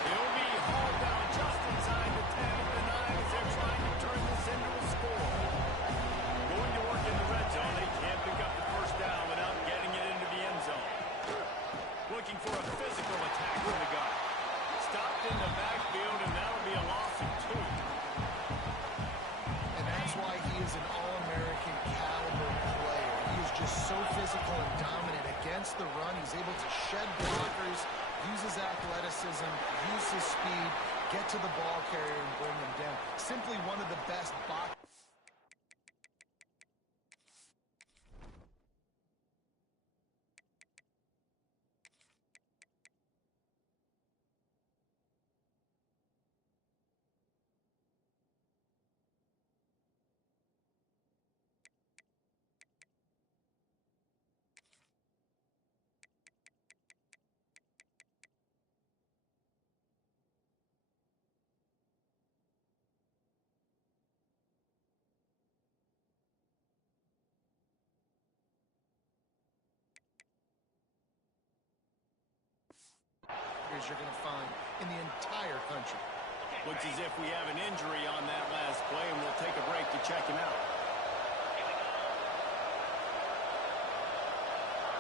He'll be hauled down just inside the 10 at the 9 as they're trying to turn this into a score. Going to work in the red zone. They can't pick up the first down without getting it into the end zone. Looking for a physical attack from the gun. Stopped in the backfield, and that'll be a loss of 2. And that's why he is an All-American caliber player. He is just so physical and dominant against the run. He's able to shed blockers, use his athleticism, use his speed, get to the ball carrier and bring him down. Simply one of the best box. You're going to find in the entire country. Looks as if we have an injury on that last play, and we'll take a break to check him out.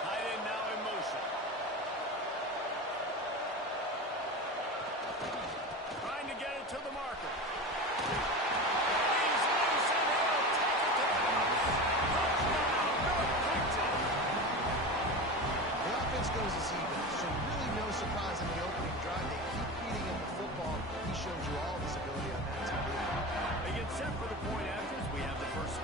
Tight end now in motion. Trying to get it to the marker. He's loose, and he'll take it to the house. Touchdown, North Texas. The offense goes as he does, so really no surprise in the opening drive. They keep feeding him the football. He showed you all of his ability on that TV. They get set for the point afters. We have the first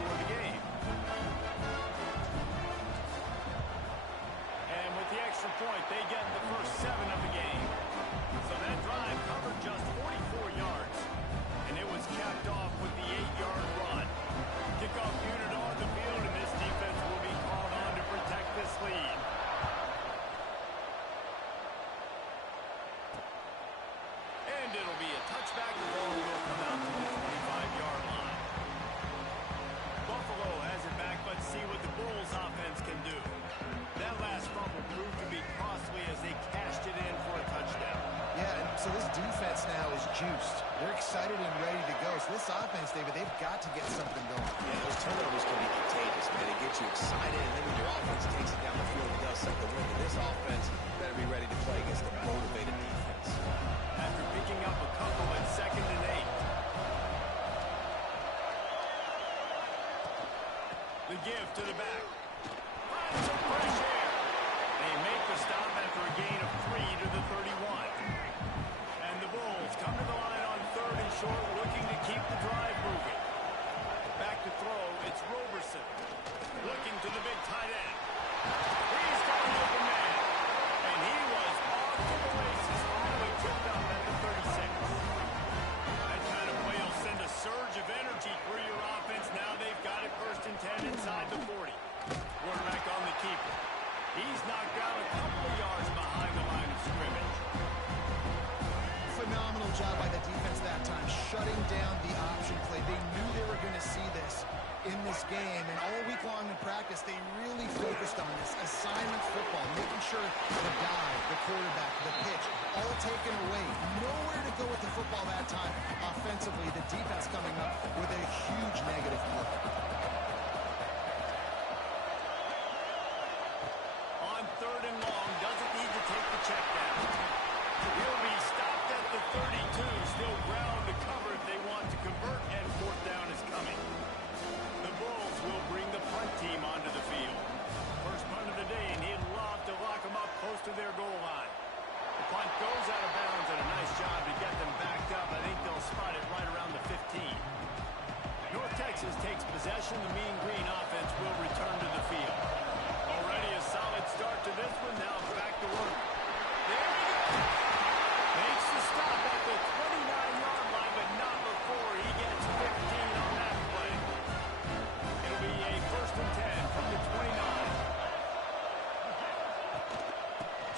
juiced. They're excited and ready to go. So this offense, David, they've got to get something going. Yeah, those turnovers can be contagious, man. It gets you excited, and then when your offense takes it down the field and does something with it, this offense better be ready to play against a motivated defense. After picking up a couple at 2nd and 8. The give to the back. Finds some fresh air. They make the stop after a gain of 3 to the 31. And the Bulls come to the line on 3rd and short, looking to keep the drive moving. Back to throw, it's Roberson. Looking to the big tight end. He's got an open man. And he was off to the races, finally tripped up at the 36. That kind of play will send a surge of energy through your offense. Now they've got it 1st and 10 inside the 40. Quarterback on the keeper. He's knocked down a couple of yards behind the line of scrimmage. Phenomenal job by the defense that time, shutting down the option play. They knew they were going to see this in this game, and all week long in practice, they really focused on this assignment football, making sure the dive, the quarterback, the pitch, all taken away. Nowhere to go with the football that time. Offensively, the defense coming up with a huge negative play. On 3rd and long, doesn't need to take the check down. He'll be stopped at the 32, still ground to cover if they want to convert, and 4th down is coming. The Bulls will bring the punt team onto the field. First punt of the day, and he'd love to lock them up close to their goal line. The punt goes out of bounds, and a nice job to get them backed up. I think they'll spot it right around the 15. North Texas takes possession. The Mean Green offense will return to the field. Already a solid start to this one. Now back to work. There we go. Makes the stop at the 29-yard line, but not before he gets 15 on that play. It'll be a 1st and 10 from the 29.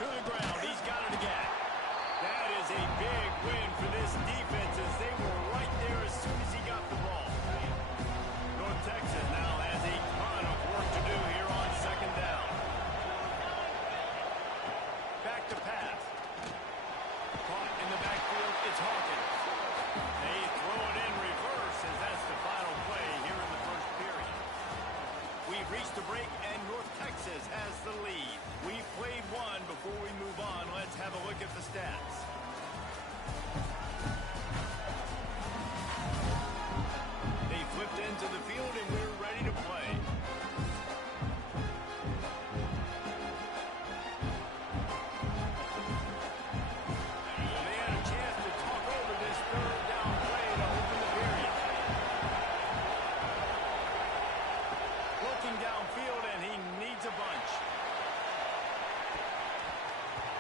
To the ground. He's got it again. That is a big win for this defense as they were right there as soon as he got the ball. North Texas now has a ton of work to do here on 2nd down. Back to pass. Caught in the backfield, it's Hawkins. They throw it in reverse as that's the final play here in the 1st period. We've reached a break and North Texas has the lead. We've played one. Before we move on, let's have a look at the stats. They flipped into the field and we're ready to play. They had a chance to talk over this 3rd down play to open the period. Looking downfield, and he needs a bunch.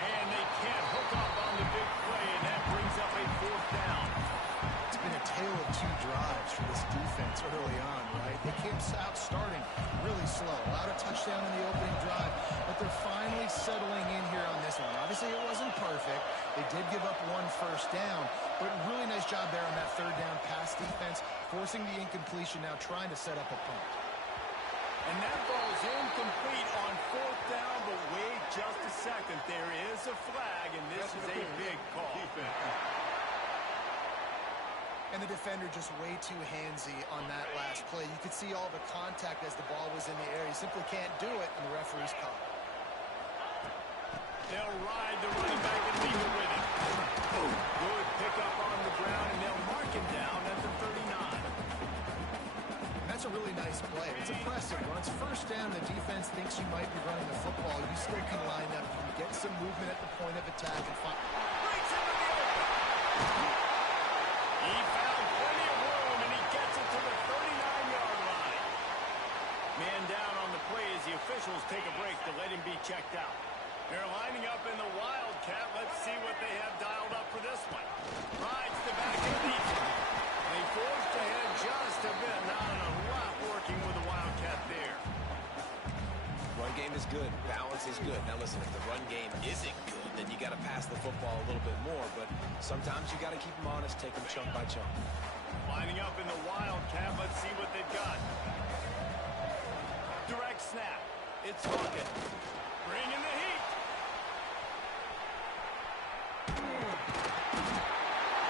And they can't hook up on the big play, and that brings up a 4th down. It's been a tale of 2 drives for this defense early on, right? They came out starting really slow, allowed a touchdown in the opening drive, but they're finally settling in here on this one. Obviously, it wasn't perfect. They did give up 1 first down, but really nice job there on that 3rd down pass defense, forcing the incompletion, now trying to set up a punt. And that ball's incomplete on 4th down, but wait just a second. There is a flag, and this is a big call. And the defender just way too handsy on that last play. You could see all the contact as the ball was in the air. He simply can't do it, and the referee's caught. They'll ride the running back and leave it with him. Good pickup on the ground, and they'll mark him down at the 39. That's a really nice play. It's impressive. When it's 1st down, the defense thinks you might be running the football. You still can line up. You can get some movement at the point of attack and find... Breaks into the open. He found plenty of room, and he gets it to the 39-yard line. Man down on the play as the officials take a break to let him be checked out. They're lining up in the Wildcat. Let's see what they have dialed up for this one. Rides the back of the defense. They forced ahead just a bit. Not a lot working with the Wildcat there. Run game is good. Balance is good. Now listen, if the run game isn't good, then you got to pass the football a little bit more. But sometimes you got to keep them honest, take them chunk by chunk. Lining up in the Wildcat. Let's see what they've got. Direct snap. It's Hawkins. Bringing the heat.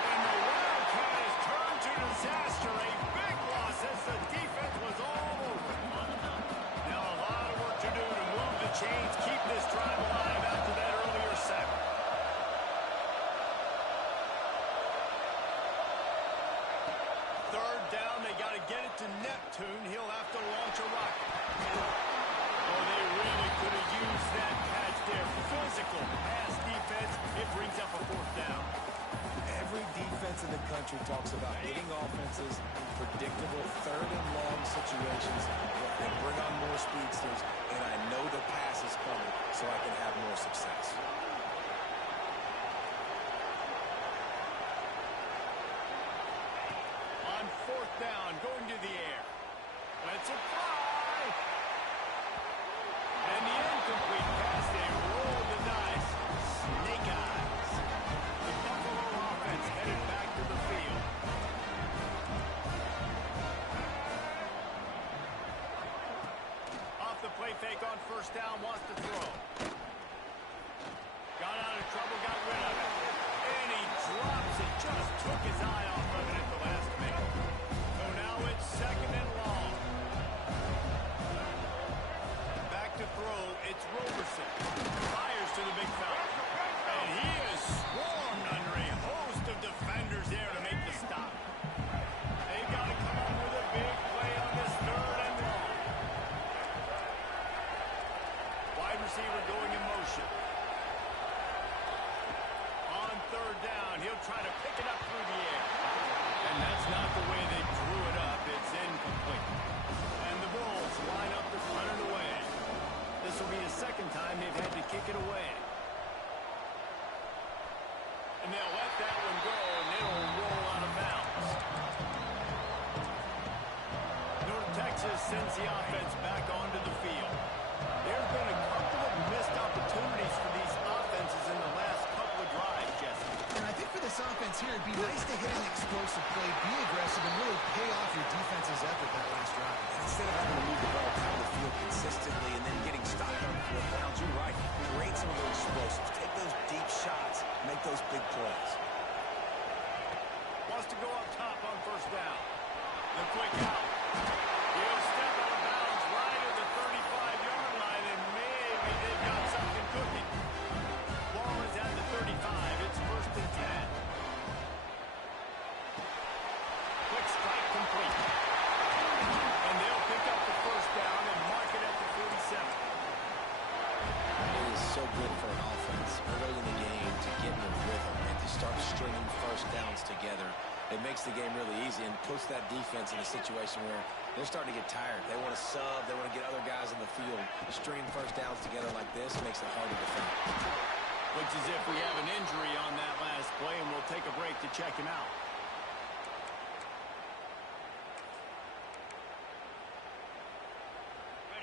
And the in the country talks about hitting offenses in predictable third and long situations. They bring on more speedsters, and I know the pass is coming so I can have more success. On fourth down, going to the air. Let's it fly. And the incomplete pass, they roll the dice. Snake eyes. The Buffalo offense headed back to the field. Off the play fake on first down, wants to throw. Got out of trouble, got rid of it. And he drops it, just took his eye off of it at the last minute. So now it's second and long. Back to throw, it's Roberson. Fires to the big fella. And he is swarmed under a host of defenders there to make the stop. They've got to come up with a big play on this third and long. Wide receiver going in motion. On third down, he'll try to pick it up through the air. And that's not the way they drew it up. It's incomplete. And the Bulls line up to punt it away. This will be the second time they've had to kick it away. And they'll let that one go, and it'll roll out of bounds. North Texas sends the offense back onto the field. There's been a couple of missed opportunities for these offenses in the last couple of drives, Jesse. And I think for this offense here, it'd be nice to hit an explosive play, be aggressive, and really pay off your defense's effort that last drive. Instead of having to move the ball down the field consistently and then getting stopped on fourth downs, you're right. Create some of those explosives. Take those deep shots. Make those big plays. Wants to go up top on first down. The quick out. He'll step out of bounds right at the 35-yard line, and maybe they've got something cooking. Ball is at the 35. It's first and 10. Quick strike complete. And they'll pick up the first down and mark it at the 47. It is so good for an offense early in the game to get in a rhythm and to start stringing first downs together. It makes the game really easy and puts that defense in a situation where they're starting to get tired. They want to sub. They want to get other guys in the field. Stringing first downs together like this makes it hard to defend. Looks as if we have an injury on that last play, and we'll take a break to check him out.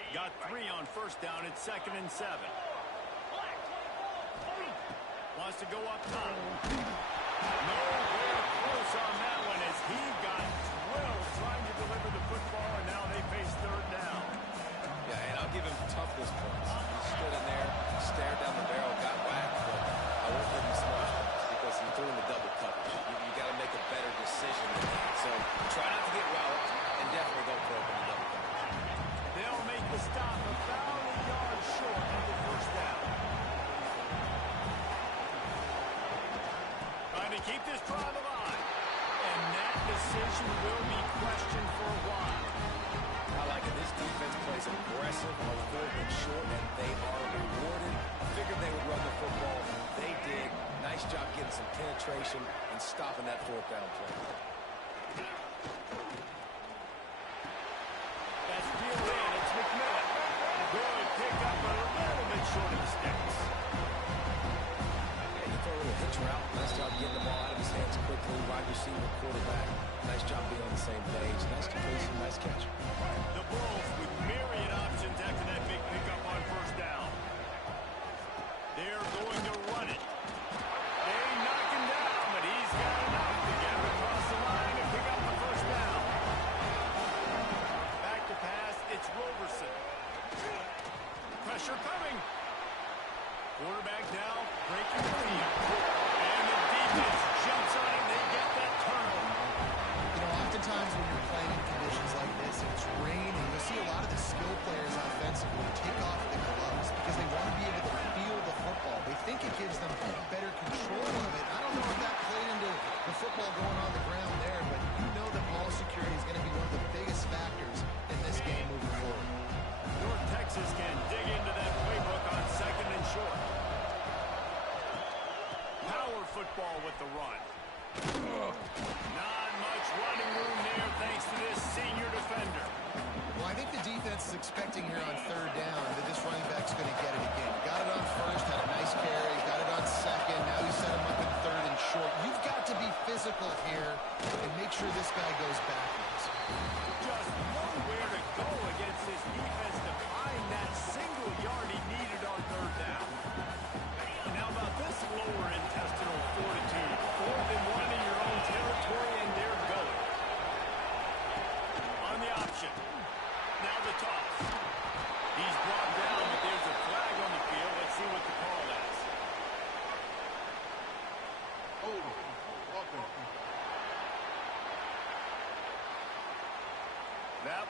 Got 3 on first down. It's second and 7. Wants to go up top. Nowhere close on that one as he got drilled trying to deliver the football, and now they face third down. Yeah, and I'll give him toughness points. He stood in there, stared down the barrel, got whacked, but I won't give him smash points because he threw in the double coverage. You got to make a better decision than that. So try not to get walloped, and definitely don't throw up in the double coverage. They'll make the stop about a yard short of the first down. Trying to keep this drive alive. And that decision will be questioned for a while. I like it. This defense plays aggressive on third and short, and they are rewarded. I figured they would run the football. They did. Nice job getting some penetration and stopping that fourth down play. That's peeled in. It's McMillan. Good pick up a little bit short of the sticks. Yeah, he threw a little hitch route. Nice job getting the ball out of his hands quickly. Wide receiver, quarterback. Nice job being on the same page. Nice completion, nice catch. The Bulls with myriad options after that big pickup on first down. They're going to run it. They knock him down, but he's got enough to get him across the line and pick up the first down. Back to pass, it's Roberson. Pressure coming. Quarterback now breaking the field. And the defense jumps on him. They get that turnover. You know, oftentimes when you're playing in conditions like this, and it's rain, and you'll see a lot of the skill players offensively take off the gloves because they want to be able to feel the football. They think it gives them better control of it. I don't know if that played into the football going on the ground there, but you know that ball security is going to be one of the biggest factors in this game moving forward. North Texas can dig into that playbook on second and short. Power football with the run.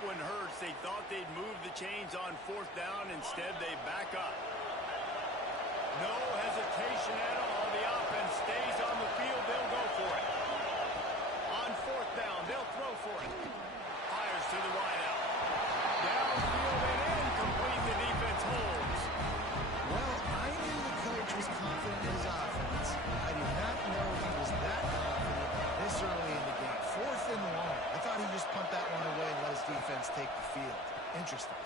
one hurts. They thought they'd move the chains on fourth down. Instead, they back up. No hesitation at all. The offense stays on the field. They'll go for it. On fourth down, they'll throw for it. Fires to the wideout. Downfield and incomplete. The defense holds. Well, I knew the coach was confident in his offense. I did not know he was that confident this early in the game. Fourth and long. I thought he'd just punt that one away and let his defense take the field. Interesting.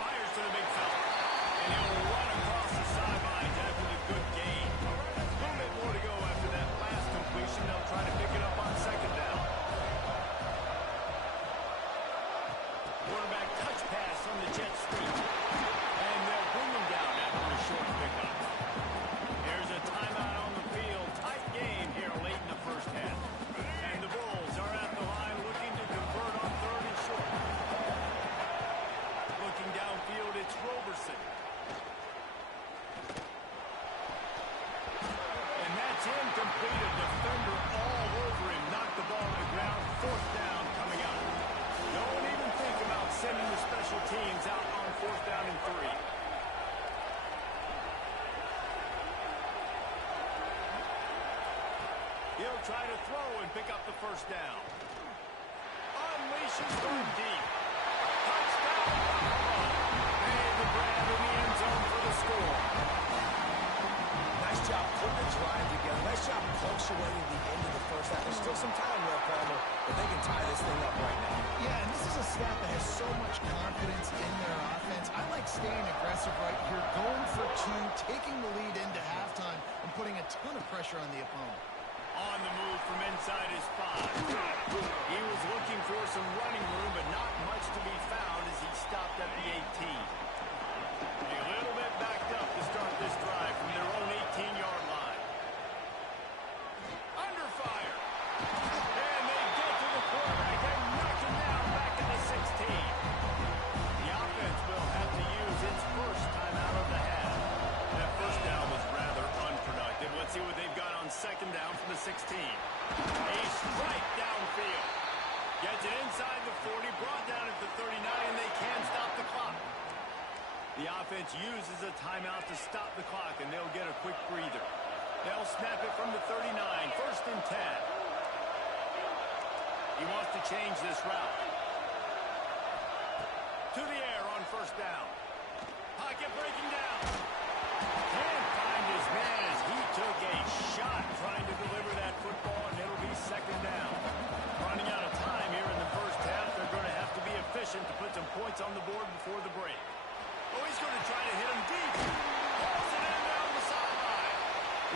Fires to the big fella. And he'll run across the sidelines after the good gain. A little bit more to go after that last completion. They'll try to pick it up on second down. Quarterback touch pass from the jet sweep. And they'll bring him down after a short pickup. There's a timeout on the field. Tight game here late in the first half. And the Bulls are at the line looking to convert on third and short. Looking downfield, it's Roberson. And that's incomplete. A defender all over him. Knocked the ball to the ground. Fourth down coming up. Don't even think about sending the special teams out on fourth down and 3. He'll try to throw and pick up the first down. Unleashes from deep. Touchdown, Buffalo. Made the grab in the end zone for the score. Nice job putting the drive together. Nice job punctuating the end of the first half. There's still some time left, Palmer, but they can tie this thing up right now. Yeah, and this is a staff that has so much confidence in their offense. I like staying aggressive right here, going for 2, taking the lead into halftime, and putting a ton of pressure on the opponent. On the move from inside his 5. He was looking for some running room, but not much to be found as he stopped at the 18. A little bit backed up to start this drive from their own 18-yard line. Under fire. And they get to the quarterback and knock him down back at the 16. The offense will have to use its first timeout of the half. That first down was rather unproductive. Let's see what they've got on second down from the 16. A strike downfield. Gets it inside the 40, brought down at the 39, and they can stop the clock. The offense uses a timeout to stop the clock, and they'll get a quick breather. They'll snap it from the 39, first and 10. He wants to change this route. To the air on first down. Pocket breaking down. Can't find his man as he took a shot trying to deliver that football, and it'll be second down. Running out of time here in the first half. They're going to have to be efficient to put some points on the board before the break. Oh, he's going to try to hit him deep. Pulls it in down the sideline.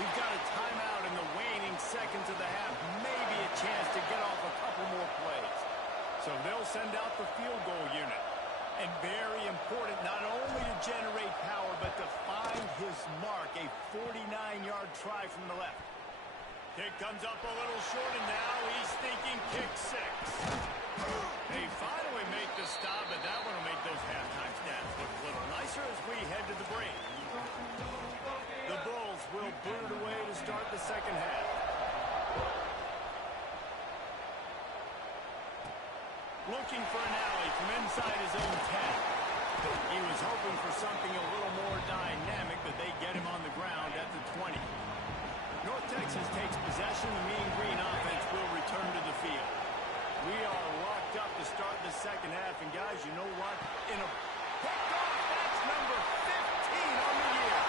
We've got a timeout in the waning seconds of the half. Maybe a chance to get off a couple more plays. So they'll send out the field goal unit. And very important, not only to generate power, but to find his mark. A 49-yard try from the left. Kick comes up a little short, and now he's thinking kick 6. They finally make the stop, but that one will make those halftime stats look a little nicer as we head to the break. The Bulls will boot it away to start the second half. Looking for an alley from inside his own 10. He was hoping for something a little more dynamic, but they get him on the ground at the 20. North Texas takes possession. The Mean Green offense will return to the field. We are locked up to start the second half, and guys, you know what? In a picked off, that's number 15 on the year.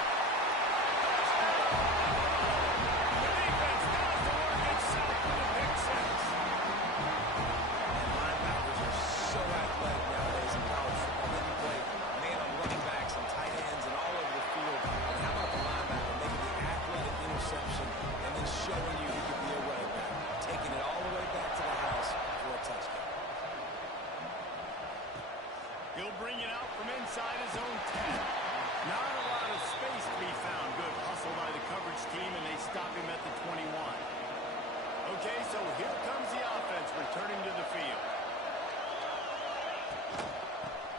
The defense does the work itself with a pick 6. Linebackers are so athletic nowadays in college football. They can play man on running backs and tight ends and all over the field. And how about the linebacker making the athletic interception and then showing you he can be a running back, taking it all the way back to the house for a touchdown. He'll bring it out from inside his own 10. Not a lot of space to be found. Good hustle by the coverage team, and they stop him at the 21. Okay, so here comes the offense returning to the field.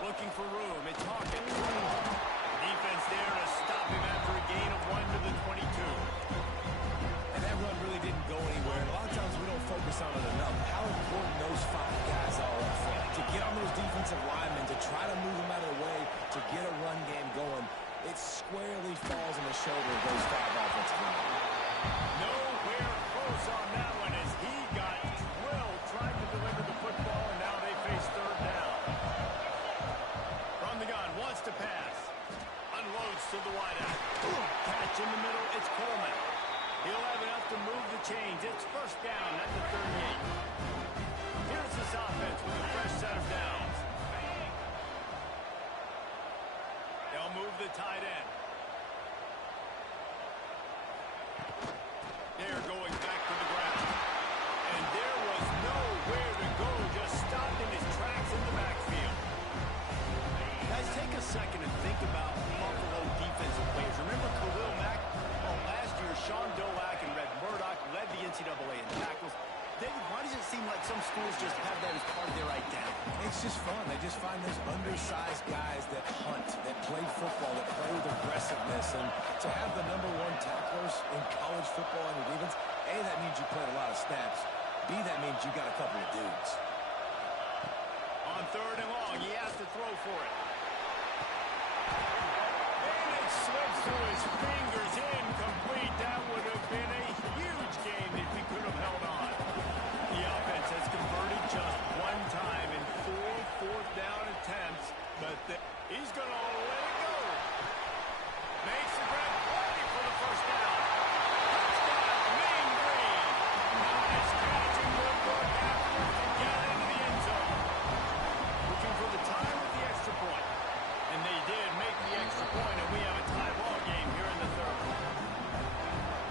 Looking for room. It's Hawkins. Defense there to stop him after a gain of 1 to the 22. And that run really didn't go anywhere. And a lot of times we don't focus on it enough. How important those 5 guys are to get a run game going, it squarely falls on the shoulder of those 5 offensive linemen. Nowhere close on that one as he got drilled trying to deliver the football, and now they face third down. From the gun, wants to pass. Unloads to the wideout. Catch in the middle, it's Coleman. He'll have enough to move the chains. It's first down at the 38. Here's this offense with a fresh set of downs. They'll move the tight end. They're going back to the ground. And there was nowhere to go, just stopped in his tracks in the backfield. Guys, take a second and think about Buffalo defensive players. Remember Khalil Mack? Well, last year, Sean Doak and Red Murdoch led the NCAA in tackles. David, why does it seem like some schools just have that as part of their identity? It's just fun. They just find those undersized guys that hunt, that play football, that play with aggressiveness. And to have the #1 tacklers in college football in your defense, A, that means you played a lot of snaps. B, that means you got a couple of dudes. On third and long, he has to throw for it. And it slips through his fingers, incomplete. That would have been a huge game if he could have held on. The offense has converted just one time in 4 fourth-down attempts, but he's going to let it go. Makes the grab play for the first down. Touchdown, Mean Green. Nice catch and good work afterwards to get into the end zone. Looking for the time with the extra point. And they did make the extra point, and we have a tie ball game here in the third.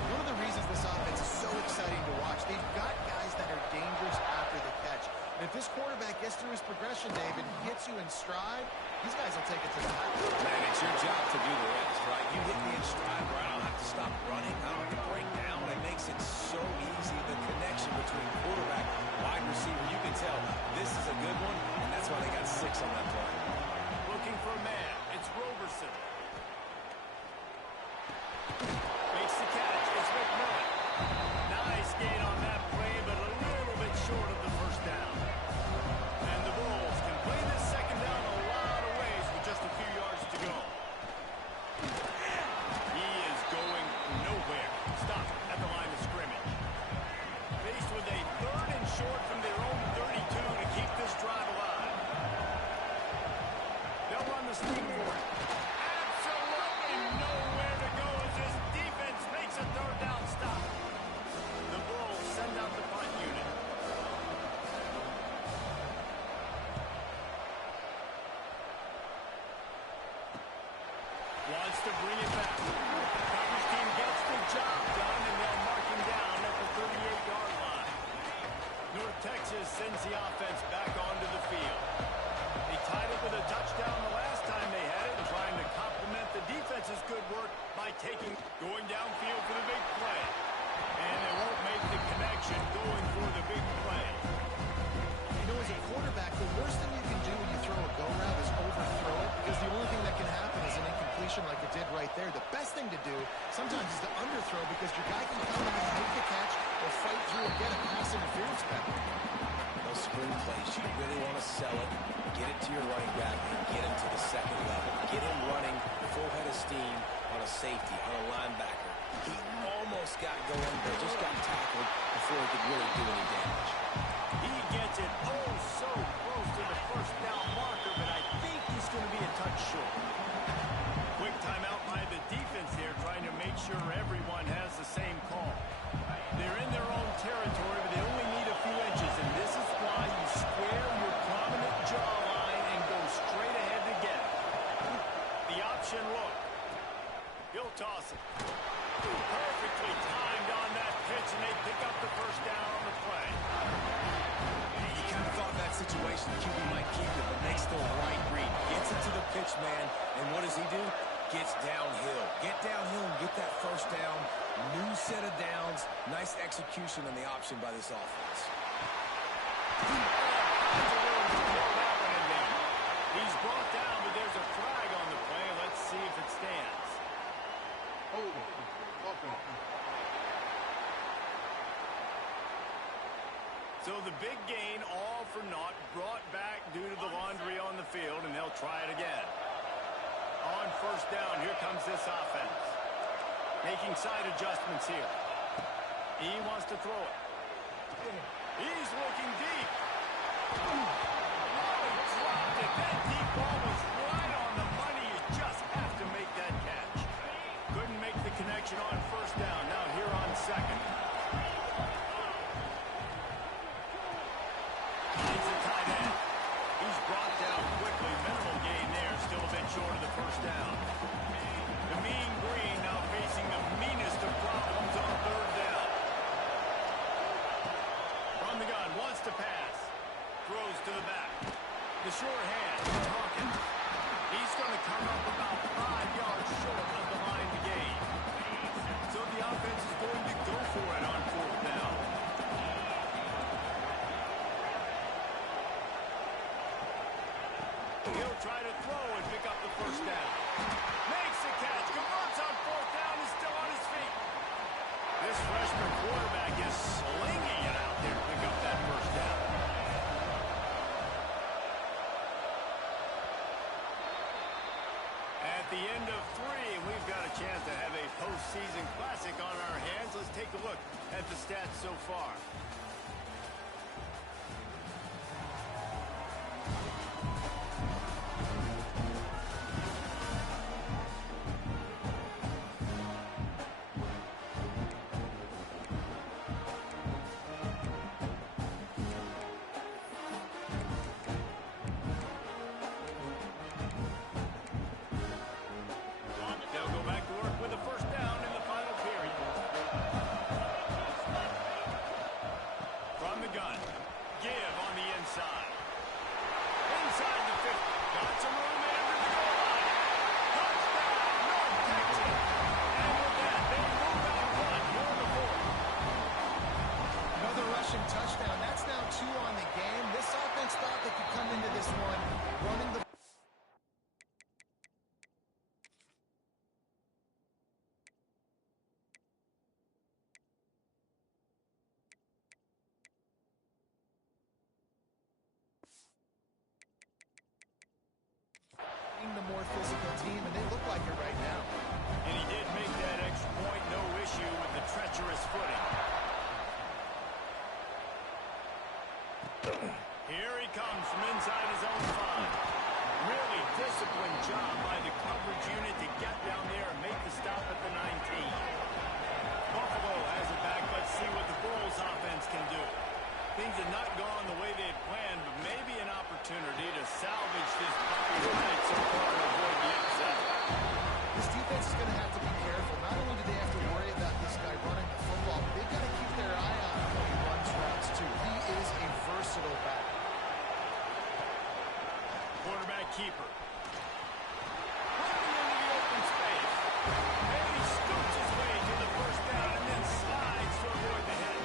One of the reasons this offense is so exciting to watch, they've got guys that are dangerous after the catch. And if this quarterback gets through his progression, David, hits you in stride, these guys will take it to the house. Man, it's your job to do the rest, right? You hit me in stride where I don't have to stop running. I don't have to break down. It makes it so easy. The connection between quarterback, wide receiver, you can tell this is a good one, and that's why they got 6 on that play. Looking for a man. It's Roberson. Makes the catch. It's McMillan. Nice gain on that play, but a little bit short of the first down. And the Bulls can play this second down a lot of ways with just a few yards to go. He is going nowhere. Stop at the line of scrimmage. Faced with a third and short from their own 32 to keep this drive alive. They'll run the steam for it. Absolutely nowhere to go as this defense makes a third down stop. The Bulls send out the punt unit. Wants to bring it back. Coverage team gets the job done, and they'll mark him down at the 38-yard line. North Texas sends the offense back onto the field. They tied it with a touchdown the last time they had it, and trying to complement the defense's good work by going downfield for the big play. And they won't make the connection going for the big play. You know, as a quarterback, the worst thing you can do when you throw a go route is overthrow it, because the only thing that can happen is an incompletion like it did right there. The best thing to do sometimes is to underthrow, because your guy can come in and make the catch or fight through and get a pass interference penalty. Those spring plays, you really want to sell it, get it to your running back, and get him to the second level. Get him running full head of steam on a safety, on a linebacker. He almost got going, but just got tackled before he could really do any damage. He gets it oh so close to the first down marker, but I think he's going to be a touch short. Quick timeout by the defense here, trying to make sure everyone has the same call. They're in their own territory, but they only need a few inches, and this is why you square your prominent jawline and go straight ahead to get it. The option look. He'll toss it. Perfectly timed on that pitch, and they pick up the first down on the play. You kind of thought in that situation QB might keep it, but makes the right read. Gets it to the pitch man, and what does he do? Gets downhill. Get downhill and get that first down. New set of downs. Nice execution on the option by this offense. He's brought down, but there's a flag on the play. Let's see if it stands. So the big gain, all for naught, brought back due to the laundry on the field, and they'll try it again. first down. Here comes this offense. Making side adjustments here. He wants to throw it. He's looking deep. Oh, he dropped it. That deep ball was right on the money. You just have to make that catch. Couldn't make the connection on first down. Now here on second. He's a tight end. He's brought down quickly. Minimal gain there. Still a bit short of the first down. The Mean Green now facing the meanest of problems on third down. From the gun, wants to pass. Throws to the back. The short hand, Hawkins. He's going to come up about 5 yards short of the line to gain. So the offense is going to go for it on fourth down. He'll try to throw and pick up the first down. Makes the catch. Converts on fourth down. Is still on his feet. This freshman quarterback is slinging it out there to pick up that first down. At the end of 3, we've got a chance to have a postseason classic on our hands. Let's take a look at the stats so far. They'll go back to work with the first down in the final period. From the gun, give on the inside. Inside the 50. Got some room in under the goal line. Touchdown, North Texas. And with that, they move out front here in the fourth. Another rushing touchdown. That's now 2 on the game. This offense thought they could come into this one running the the more physical team, and they look like it right now. And he did make that extra point, no issue with the treacherous footing. Here he comes from inside his own 5. Really disciplined job by the coverage unit to get down there and make the stop at the 19. Buffalo has it back. Let's see what the Bulls offense can do. Things have not gone the way they had planned, but maybe an opportunity to salvage this bumpy ride so far and avoid the upset. This defense is going to have to be careful. Not only do they have to worry about this guy running the football, but they've got to keep their eye on him when he runs routes, too. He is a versatile back. Quarterback keeper. Running into the open space. And he scoots his way to the first down and then slides to avoid the hit.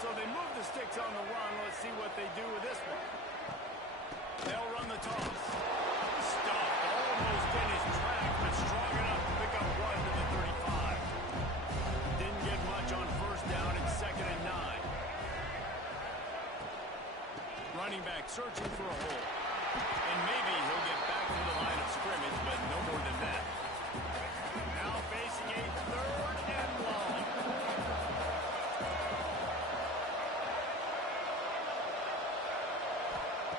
So they move the sticks on the run. Let's see what they do with this one. They'll run the toss. Stuffed almost in his track, but strong enough to pick up 1 to the 35. Didn't get much on first down. It's 2nd and 9. Running back searching for a hole. And maybe he'll get back to the line of scrimmage, but no more than that. Now facing a 3rd and long.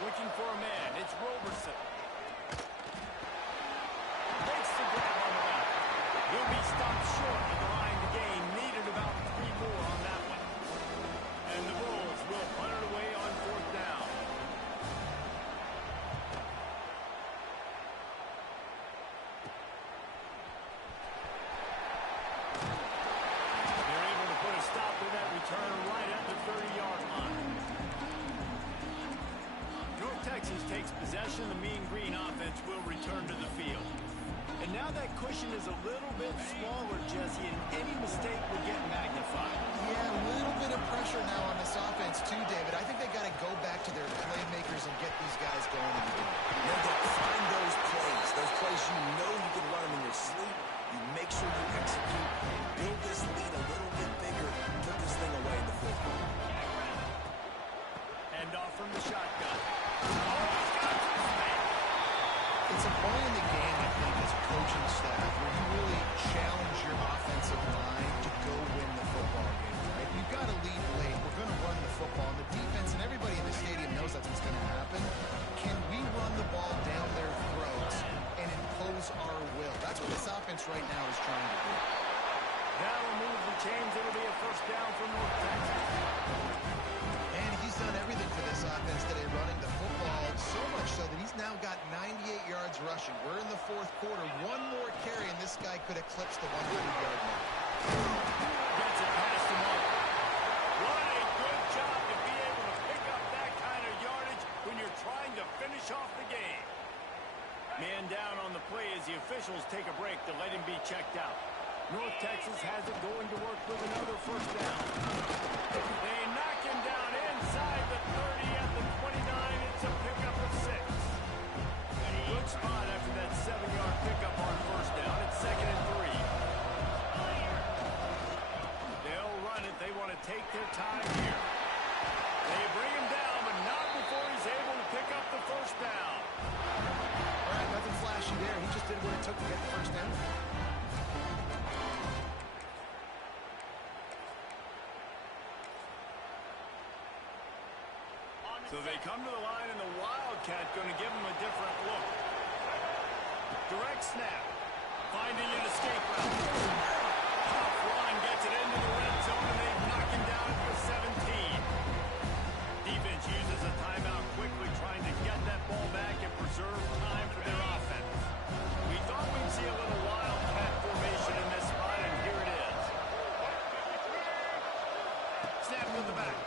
Looking for a man. It's Roberson. Makes the grab on the back. He'll be stopped short of the line to gain. Needed about 3 more on that one. And the Bulls will punt it away on 4th down. They're able to put a stop to that return right at the 30-yard line. North Texas takes possession. The Mean Green offense will return to the field. And now that cushion is a little bit smaller, Jesse, and any mistake will get magnified. Yeah, a little bit of pressure now on this offense, too, David. I think they got to go back to their playmakers and get these guys going in the game. You got to find those plays you know you can run them in your sleep. You make sure you execute, build this lead a little bit bigger, put this thing away in the 4th quarter. Hand off from the shotgun. Oh, he's got some space. It's a point in the game, I think, as a coaching impose our will. That's what this offense right now is trying to do. That'll move the chains. It'll be a first down for North Texas. And he's done everything for this offense today, running the football, so much so that he's now got 98 yards rushing. We're in the fourth quarter. One more carry, and this guy could eclipse the 100-yard mark. Gets it past him up. What a good job to be able to pick up that kind of yardage when you're trying to finish off the game. Man down on the play as the officials take a break to let him be checked out. North Texas has it going to work with another first down. They knock him down inside the 30 at the 29. It's a pickup of 6. Good spot after that 7-yard pickup on first down. It's 2nd and 3. They'll run it. They want to take their time here. They bring him down, but not before he's able to pick up the first down. All right, nothing flashy there. He just did what it took to get the first down. So they come to the line, and the Wildcat going to give them a different look. Direct snap. Finding an escape route. Tough run gets it into the red zone, and they knock him down at the 17. Defense uses a timeout quickly, trying to get that ball back and preserve time for their offense. We thought we'd see a little Wildcat formation in this spot, and here it is. Snap to the back.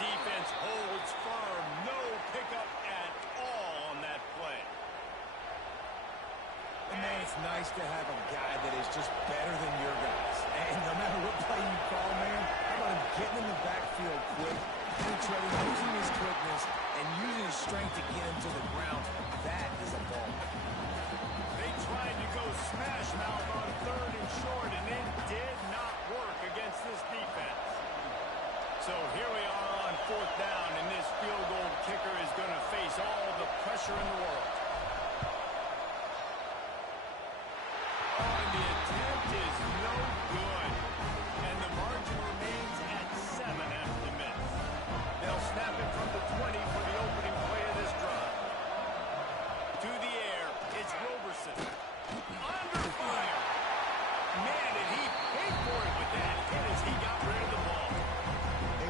Defense holds firm. No pickup at all on that play. And man, it's nice to have a guy that is just better than your guys. And no matter what play you call, man, how about him getting in the backfield quick, penetrating, using his quickness, and using his strength to get him to the ground. That is a ball. They tried to go smash mouth on 3rd and short, and it did not work against this defense. So here we are on 4th down, and this field goal kicker is going to face all the pressure in the world. Oh, and the attempt is no good, and the margin remains at 7 after the miss. They'll snap it from the 20 for the opening play of this drive. To the air, it's Roberson. Under fire. Man, did he pay for it with that hit as he got rid of the ball.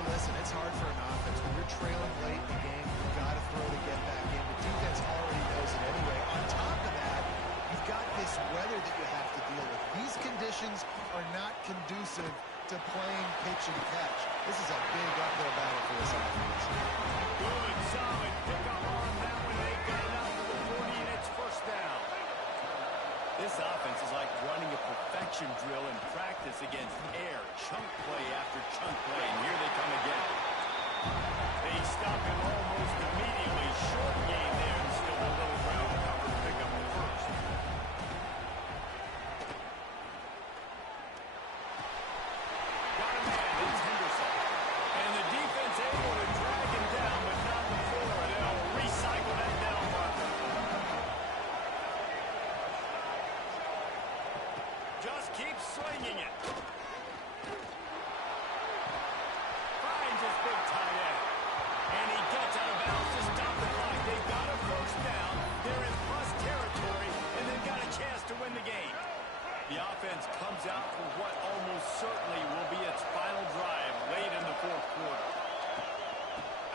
Listen, it's hard for an offense. When you're trailing late in the game, you've got to throw to get back in. The defense already knows it anyway. On top of that, you've got this weather that you have to deal with. These conditions are not conducive to playing pitch and catch. This is a big uphill battle for this offense. Good, solid pickup on that one. They got it out to the 40, and it's first down. This offense is like running a perfection drill in practice against air. Chunk play after chunk play, and here they come again. They stop him almost immediately. Short game there, and still a little ground cover to pick up the first. Got a man, it's Henderson. And the defense able to drag him down, but not before. They'll recycle that down marker. Just keeps swinging it. Finds his big tight end. And he gets out of bounds to stop the clock. They've got a first down. They're in plus territory, and they've got a chance to win the game. The offense comes out for what almost certainly will be its final drive late in the fourth quarter.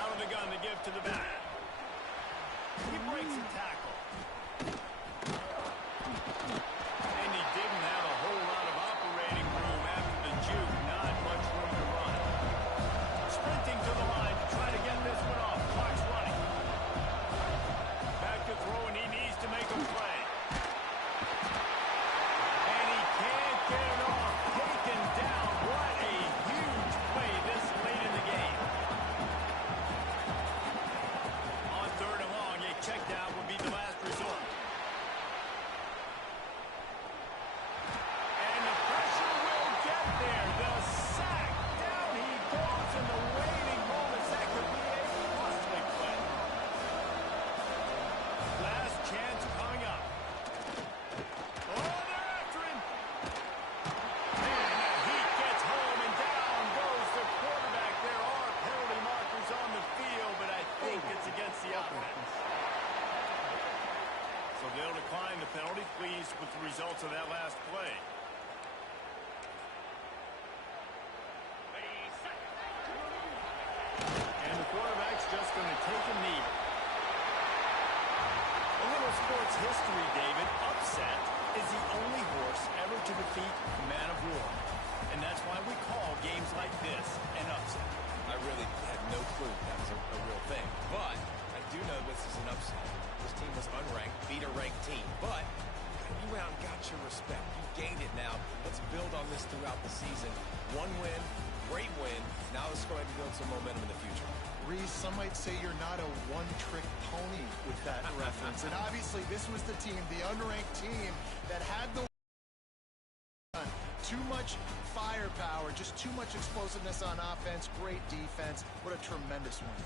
Out of the gun to give to the back. He breaks a tackle. And he didn't have a whole lot of operating room after the juke. Not much room to run. Sprinting to the line to try to get this one off. Clock's running. Back to throw, and he needs So they'll decline the penalty, pleased with the results of that last play. And the quarterback's just going to take a knee. A little sports history, David. Upset is the only horse ever to defeat Man of War. And that's why we call games like this an upset. I really had no clue that was a real thing. But I do know this is an upset. This team was unranked, beat a ranked team. But you went out and got your respect. You gained it now. Let's build on this throughout the season. One win, great win. Now let's go ahead and build some momentum in the future. Reese, some might say you're not a one-trick pony with that reference. And obviously, this was the team, the unranked team, that had the too much firepower, just too much explosiveness on offense, great defense. What a tremendous win.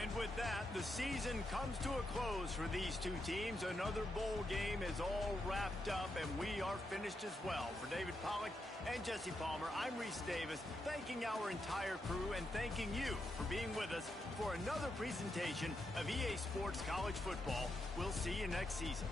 And with that, the season comes to a close for these two teams. Another bowl game is all wrapped up, and we are finished as well. For David Pollack and Jesse Palmer, I'm Reese Davis, thanking our entire crew and thanking you for being with us for another presentation of EA Sports College Football. We'll see you next season.